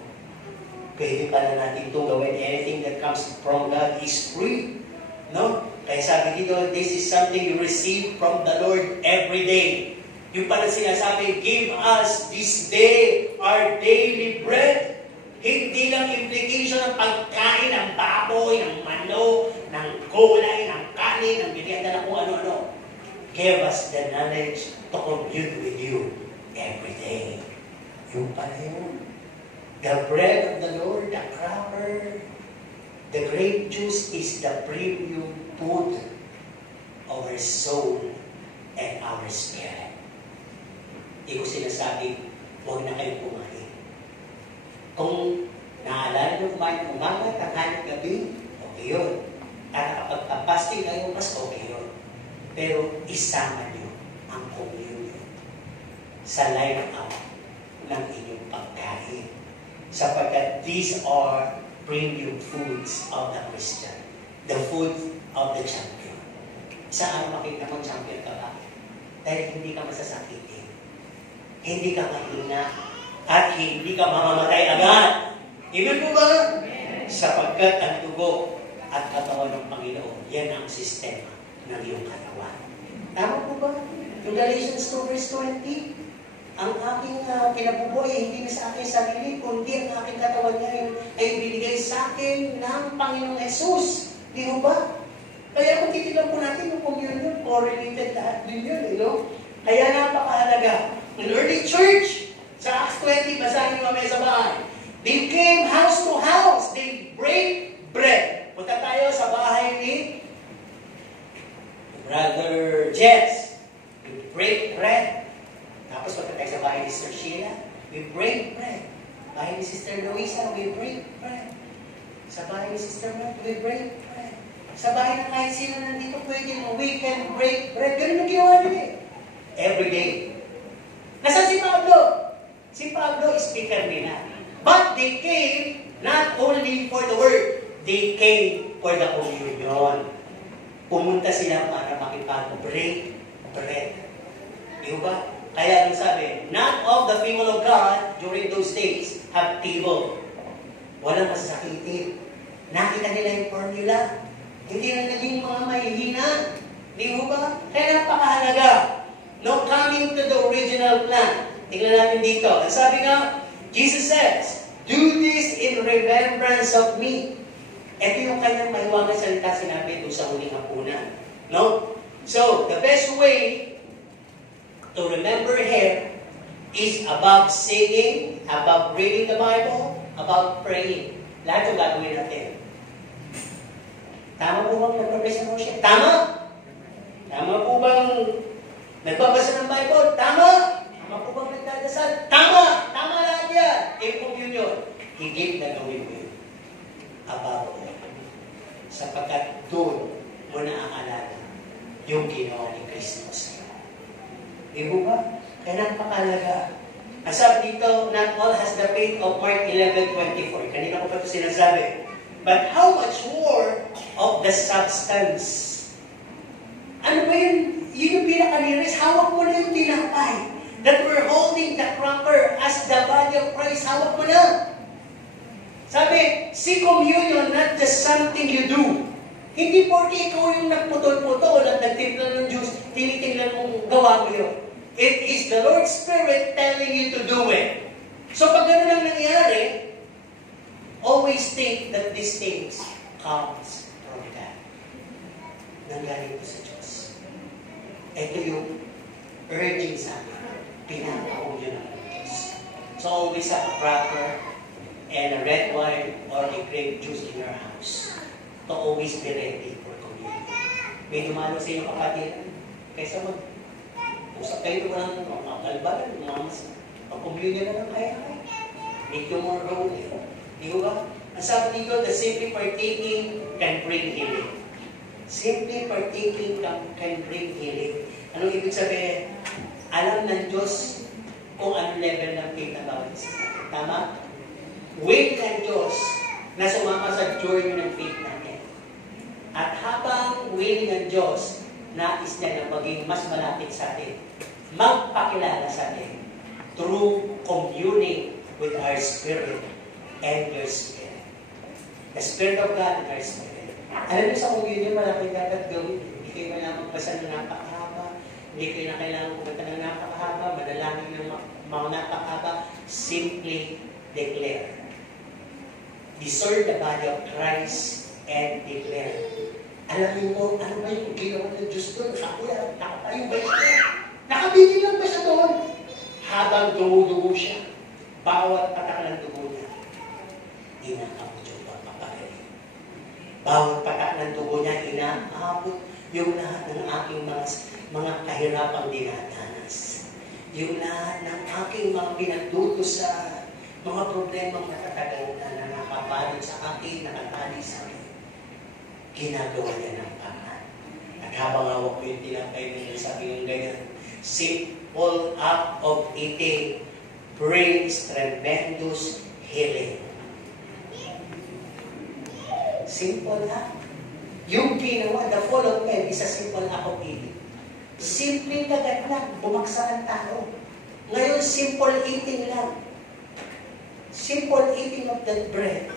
Pwede pala natin itong gawin. Anything that comes from God is free. No? Kaya sabi dito, this is something you receive from the Lord every day. Yung pala sinasabi, give us this day our daily bread. Hindi lang implication ng pagkain ng baboy, ng manok, ng gulay, ng kanin, ng binianda na kung ano-ano. Give us the knowledge to commune with you every day. Yung pala yun. The bread of the Lord, the cracker, the grape juice is the premium food of our soul and our spirit. Hindi ko sinasabi, huwag na kayong kumain. Kung naalala nyo kumain ng umaga, tanghali, gabi, okay yun. At kapag kapasting kayo, mas okay yun. Pero isama nyo ang communion sa line-up ng inyong pagkain. Sapagkat these are premium foods of the Christian. The food of the champion. Sa araw makita mo, champion ka ba? Dahil hindi ka masasakitin. Hindi ka mahina. At hindi ka mamamatay agad. Amen po ba? Sapagkat ang dugo at katawan ng Panginoon, yan ang sistema ng iyong katawan. Tama po ba? Yung Galatians 2:20, ang aking kinabubuhay, hindi na sa aking sarili, kundi ang aking katawan ngayon ay binigay sa akin ng Panginoong Jesus. Di ba? Kaya kung titignan po natin yung communion, correlated lahat din yun, Kaya napakahalaga. In early church, sa Acts 20, basahin nyo mamaya sa bahay. They came house to house. They break bread. Punta tayo sa bahay ni Brother Jess. We break bread. Tapos punta tayo sa bahay ni Sister Sheila. We break bread. Bahay ni Sister Louisa, we break bread. Sa bahay ni Sister Matt, we break bread. Sa bahay na kahit sino nandito pwede mo, we can break bread. Ganun ang ginawa nila every day. Nasaan si Pablo? Si Pablo, speaker nila. But they came not only for the word, they came for the communion. Pumunta sila para makipag-break bread. Di ba? Kaya ang sabi, not of the people of God during those days have table. Walang masasakitin. Nakita nila yung formula. Hindi na naging mga mahihina. Di ba? Kaya napakahalaga. No, coming to the original plan. Tingnan natin dito. Ang sabi nga, Jesus says, do this in remembrance of me. Ito yung kanyang mahiwagang salita sinabi ito sa huling hapunan. No? So, the best way to remember Him is above singing, above reading the Bible, above praying. Lahat yung gagawin natin. Tama po bang nagpapres ng worship? Tama? Tama po bang nagbabasa ng Bible? Tama? Tama po bang nagdadasal? Tama! Tama lahat yan! Communion. Higit na gawin mo yun. Above all. Sapagkat doon mo naaalala yung ginawa ni Kristo sa iyo. Di ba? Kaya napakalaga. Ang sabi dito, not all has the faith of Mark 11:24. Kanina ko pa ito sinasabi. But how much more of the substance? Ano ba yun? Yun yung pinakaliris. Hawak mo na yung tinapay. That we're holding the cracker as the body of Christ. Hawak mo na. Sabi, see communion not just something you do. Hindi porke ikaw yung nagputol-putol at nagtimpla ng juice, tinitingnan mong gawa mo yun. It is the Lord's Spirit telling you to do it. So pag gano'n ang nangyari, always think that these things comes from God. Nanggaling po sa Diyos. Ito yung urging sa amin. Pinapakaw yun ng Diyos. So always have a cracker and a red wine or a grape juice in your house to always be ready for communion. May dumalo sa iyong kapatid, kaysa mag-usap kayo ng mga kalbalan, mag-communion na lang kaya. Make you more holy. Di ba? Ang sabi dito, the simply partaking can bring healing. Simply partaking can bring healing. Anong ibig sabihin? Alam ng Diyos kung anong level ng faith na bawat isa. Tama? Wait ng Diyos na sumama sa journey ng faith natin. At habang willing ng Diyos, nais niya na maging mas malapit sa atin, magpakilala sa atin through communing with our spirit and your spirit. The Spirit of God and our spirit. Alam niyo sa communion, malapit dapat gawin. Hindi kayo kailangan magpasa ng napakahaba. Hindi kayo na kailangan kumanta ng napakahaba. Manalangin ng mga napakahaba. Simply declare. Discern the body of Christ and declare. Alam niyo mo, ano ba yung ginawa ng Diyos doon? Nakatayo ba siya? Nakabigil lang ba siya doon? Habang dumudugo siya, bawat patak ng dugo niya, inaabot yung pagpapagaling. Bawat patak ng dugo niya, inaabot yung lahat ng aking mga kahirapang dinadanas. Yung lahat ng aking mga pinagduto sa mga problemang nakatagal na nakabalot sa akin, nakatali sa akin. Ginagawa niya ng paraan. At habang hawak ko yung tinapay nila, sabi ng ganyan, simple act of eating brings tremendous healing. Simple act. Yung ginawa, the fall of man is a simple act of eating. Simple kagat lang, bumagsak ang tao. Ngayon, simple eating lang. Simple eating of that bread,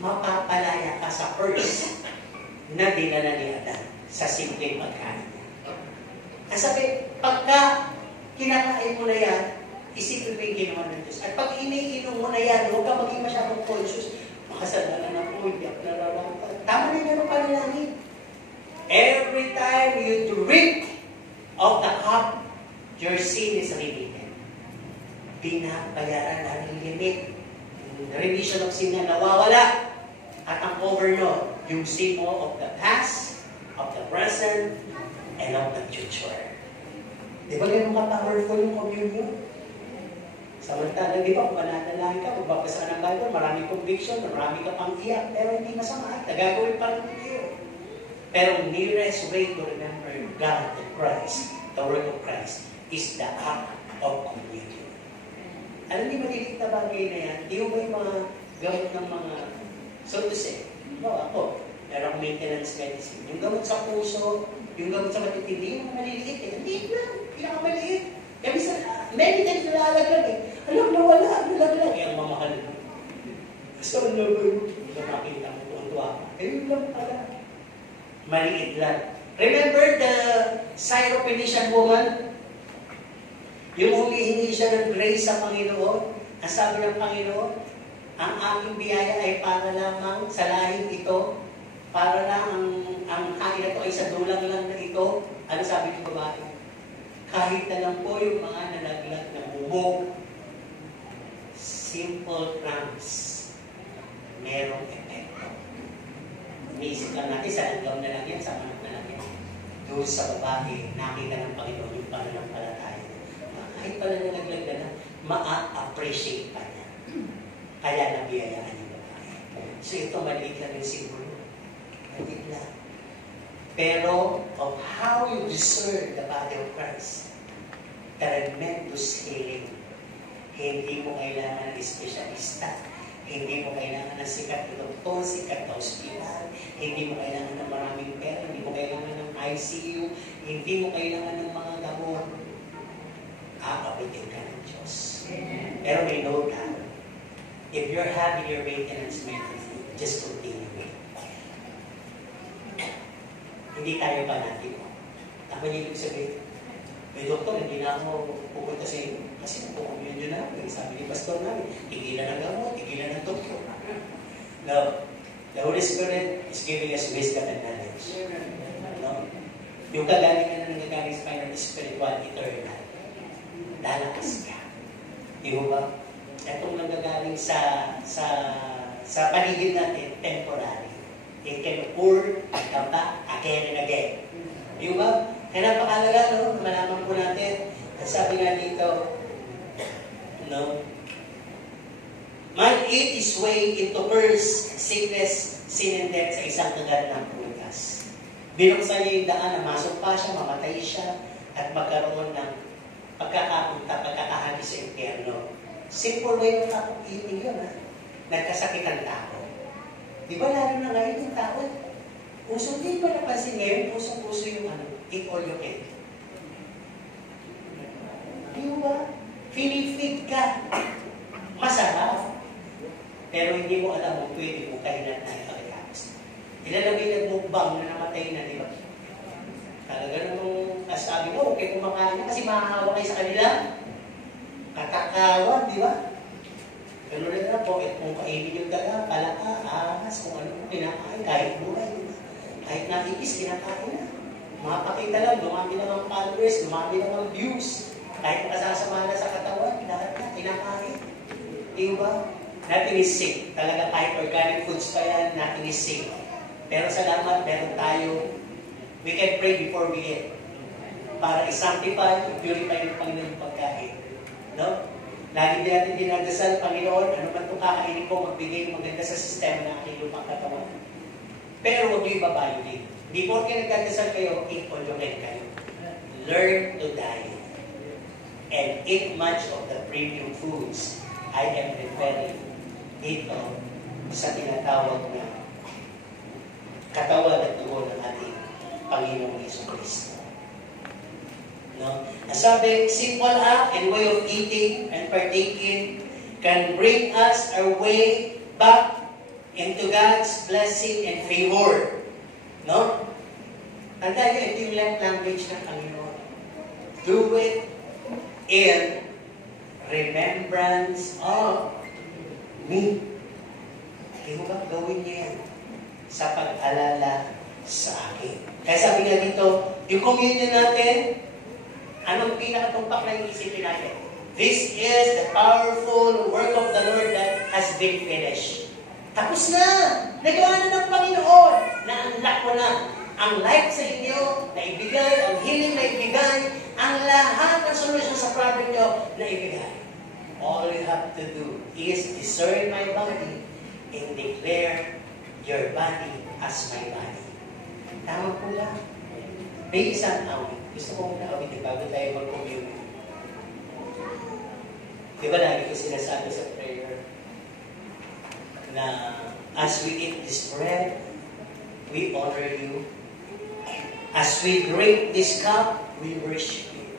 mapapalaya ka sa curse na dinala ni Adan sa simpleng pagkain niya. Ang sabi, pagka kinakain mo na yan, isipin mo yung ginawa ng Diyos. At pag iniinom mo na yan, huwag ka maging masyadong conscious. Makasalanan ako, hindi ako nararamdaman. Tama na yung panalangin. Every time you drink of the cup, your sin is remitted. Pinabayaran na ng limit. The remission of sin na nawawala. At ang overload, yung sin mo of the past, of the present, and of the future. Di ba ganun ka-powerful yung communion? Samantala, di ba, kung mananalangin ka, magbabasa ka ng Bible, maraming conviction, marami ka pang iyak, pero hindi masama. Nagagawin pa rin kayo. Pero nearest way to remember God and Christ, the work of Christ, is the act of communion. Alam niyo, malilit na bagay na yan, di ba yung mga gamot ng mga, so to say, ako, merong maintenance medicine. Yung gamot sa puso, yung gamot sa matitindi, yung maliliit eh. Hindi lang, pinakamaliit. Kaya minsan, many times nalalaglag eh. Alam, nawala, nalaglag. Eh, ang mamahal mo. Gusto na ba yun? Hindi ka makita mo kung tuwa ka. Eh, yun lang pala. Maliit lang. Remember the Syrophoenician woman? Yung humihingi siya ng grace sa Panginoon. Ang sabi ng Panginoon, ang aking biyaya ay para lamang sa lahing ito, para lang ang kain na ito ay sa dulang lang na ito. Ano sabi ng babae? Kahit na lang po yung mga nalaglag na bubog, simple crumbs, merong epekto. Iniisip lang natin, sa langgam na lang yan, sa manok na lang yan. Doon sa babae, nakita ng Panginoon yung pananampalataya. Kahit pala nalaglag na lang, ma-appreciate pa niya. Kaya nabiyayaan yung babae. So ito, maliit lang yung simbolo. Maliit lang. Pero of how you discern the body of Christ, tremendous healing. Hindi mo kailangan ng espesyalista. Hindi mo kailangan ng sikat na doktor, sikat na ospital. Hindi mo kailangan ng maraming pera. Hindi mo kailangan ng ICU. Hindi mo kailangan ng mga gamot. Apapitin ka ng Diyos. Pero may note ka. If you're having your maintenance medicine, just continue it. Hindi tayo pa natin. Tama niyo yung sabihin. May doktor, hindi na ako pupunta sa inyo. Kasi nagpo-communion na ako. Sabi ni pastor namin, tigilan ng gamot, tigilan ng doktor. No. The Holy Spirit is giving us wisdom and knowledge. No? Yung kagalingan na nagagaling sa Panginoon is spiritual, eternal. Lalakas ka. Di ba ba? Itong nagagaling sa paligid natin, temporary. It can occur, come back, again and again. Di ba? Kaya napakalaga, no? Malaman po natin. Sabi nga dito, no? Man ate his way into curse, sickness, sin, and death sa isang kagat ng prutas. Binuksan niya yung daan na masumpa siya, mamatay siya, at magkaroon ng pagkakahagi sa impyerno. Simple way of eating yun, ha? Nagkasakit ang tao. Di ba lalo na ngayon yung tao? Puso, di ba napansin ngayon, puso yung eat all you can. Di ba? Pinifeed ka. Masarap. Pero hindi mo alam kung pwede mo kainan na ipagkakos. Ilan na may nagmukbang na namatay na, di ba? Talaga namang nasabi mo, okay kumakain na kasi makahawa kayo sa kanila. Katakawan, di ba? Pero rin na po, kung kainin yung daga, palaka, ahas, kung ano kinakain, kahit buhay, di ba? Kahit nakikis, kinakain na. Mapakita lang, dumami lang ang followers, dumami lang ang views. Kahit makasasama na sa katawan, lahat na, kinakain. Di ba? Nothing is safe. Talaga kahit organic foods pa yan, nothing is safe. Pero salamat, meron tayo. We can pray before we eat. Para i-sanctify, i-purify ng Panginoon yung pagkain. No? Lagi din natin dinadasal, Panginoon, ano man itong kakainin ko, magbigay maganda sa sistema ng aking lupang katawan. Pero huwag niyo ibabayo din. Before kayo nagdadasal kayo, eat all you can kayo. Learn to diet. And eat much of the premium foods. I am referring dito sa tinatawag na katawan at dugo ng ating Panginoong Jesucristo. No? Nasabi, simple act and way of eating and partaking can bring us our way back into God's blessing and favor. No? Tanda nyo, ito yung love language ng Panginoon. Do it in remembrance of me. Hindi mo ba gawin niya yan sa pag-alala sa akin? Kaya sabi nga dito, yung communion natin, anong pinakatumpak na iisipin natin? This is the powerful work of the Lord that has been finished. Tapos na! Nagawa na ng Panginoon! Na-unlock mo na ang life sa inyo na ibigay, ang healing na ibigay, ang lahat ng solusyon sa problem nyo na ibigay. All you have to do is discern my body and declare your body as my body. Tama po ba? May isang awit. Gusto ko muna awitin bago tayo mag-communion. Di ba lagi ko sinasabi sa prayer na as we eat this bread, we honor you. As we drink this cup, we worship you.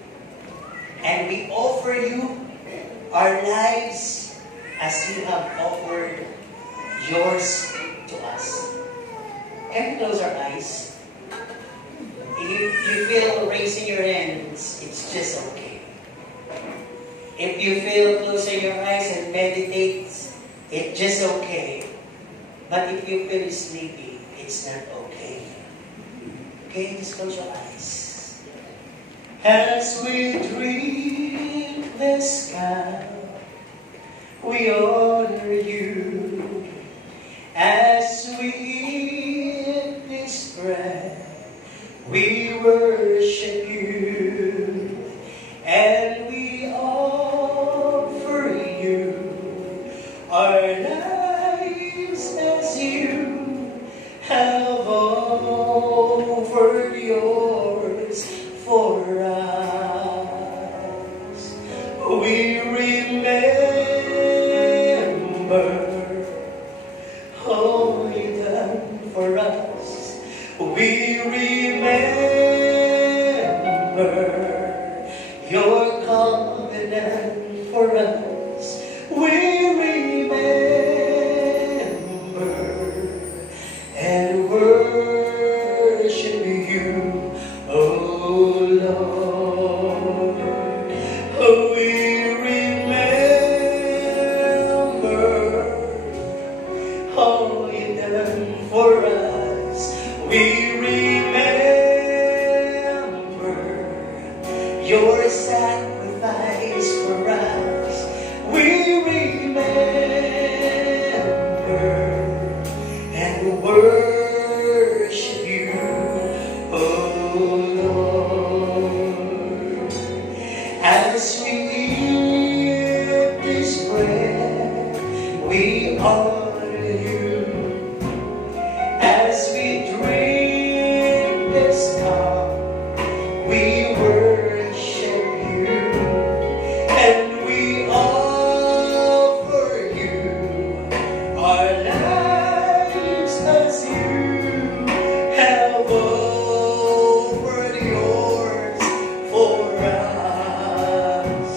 And we offer you our lives as you have offered yours to us. Can we close our eyes? If you feel raising your hands, it's just okay. If you feel closing your eyes and meditate, it's just okay. But if you feel sleepy, it's not okay. Okay, just close your eyes. As we drink this cup, we honor you. As we eat this bread, we worship you. And we offer you our lives as you have offered yours for us. We remember all you done for us. We remember your covenant for us. We remember and worship you, oh Lord. Oh, we remember all you done remember your sacrifice for us. We remember and worship you, oh Lord. As we eat this bread, we honor you. As we drink this cup, we worship you, and we offer you our lives as you have offered yours for us.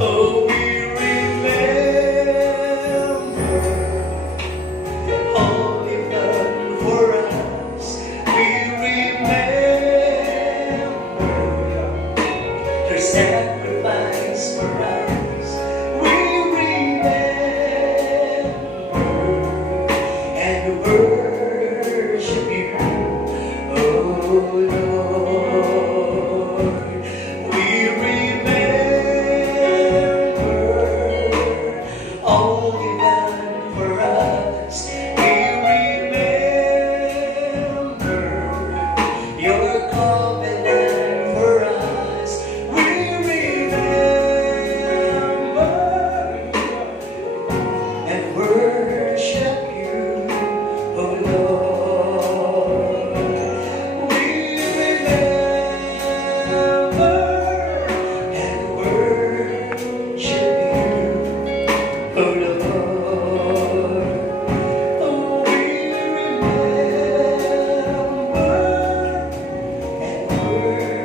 Oh, we remember all you've done for us. We remember your sacrifice for us. We remember and worship you, oh Lord. We remember all you've done for us. We remember your covenant for us. We remember and worship you, oh Lord. We remember and worship you, oh Lord. Oh, we remember and worship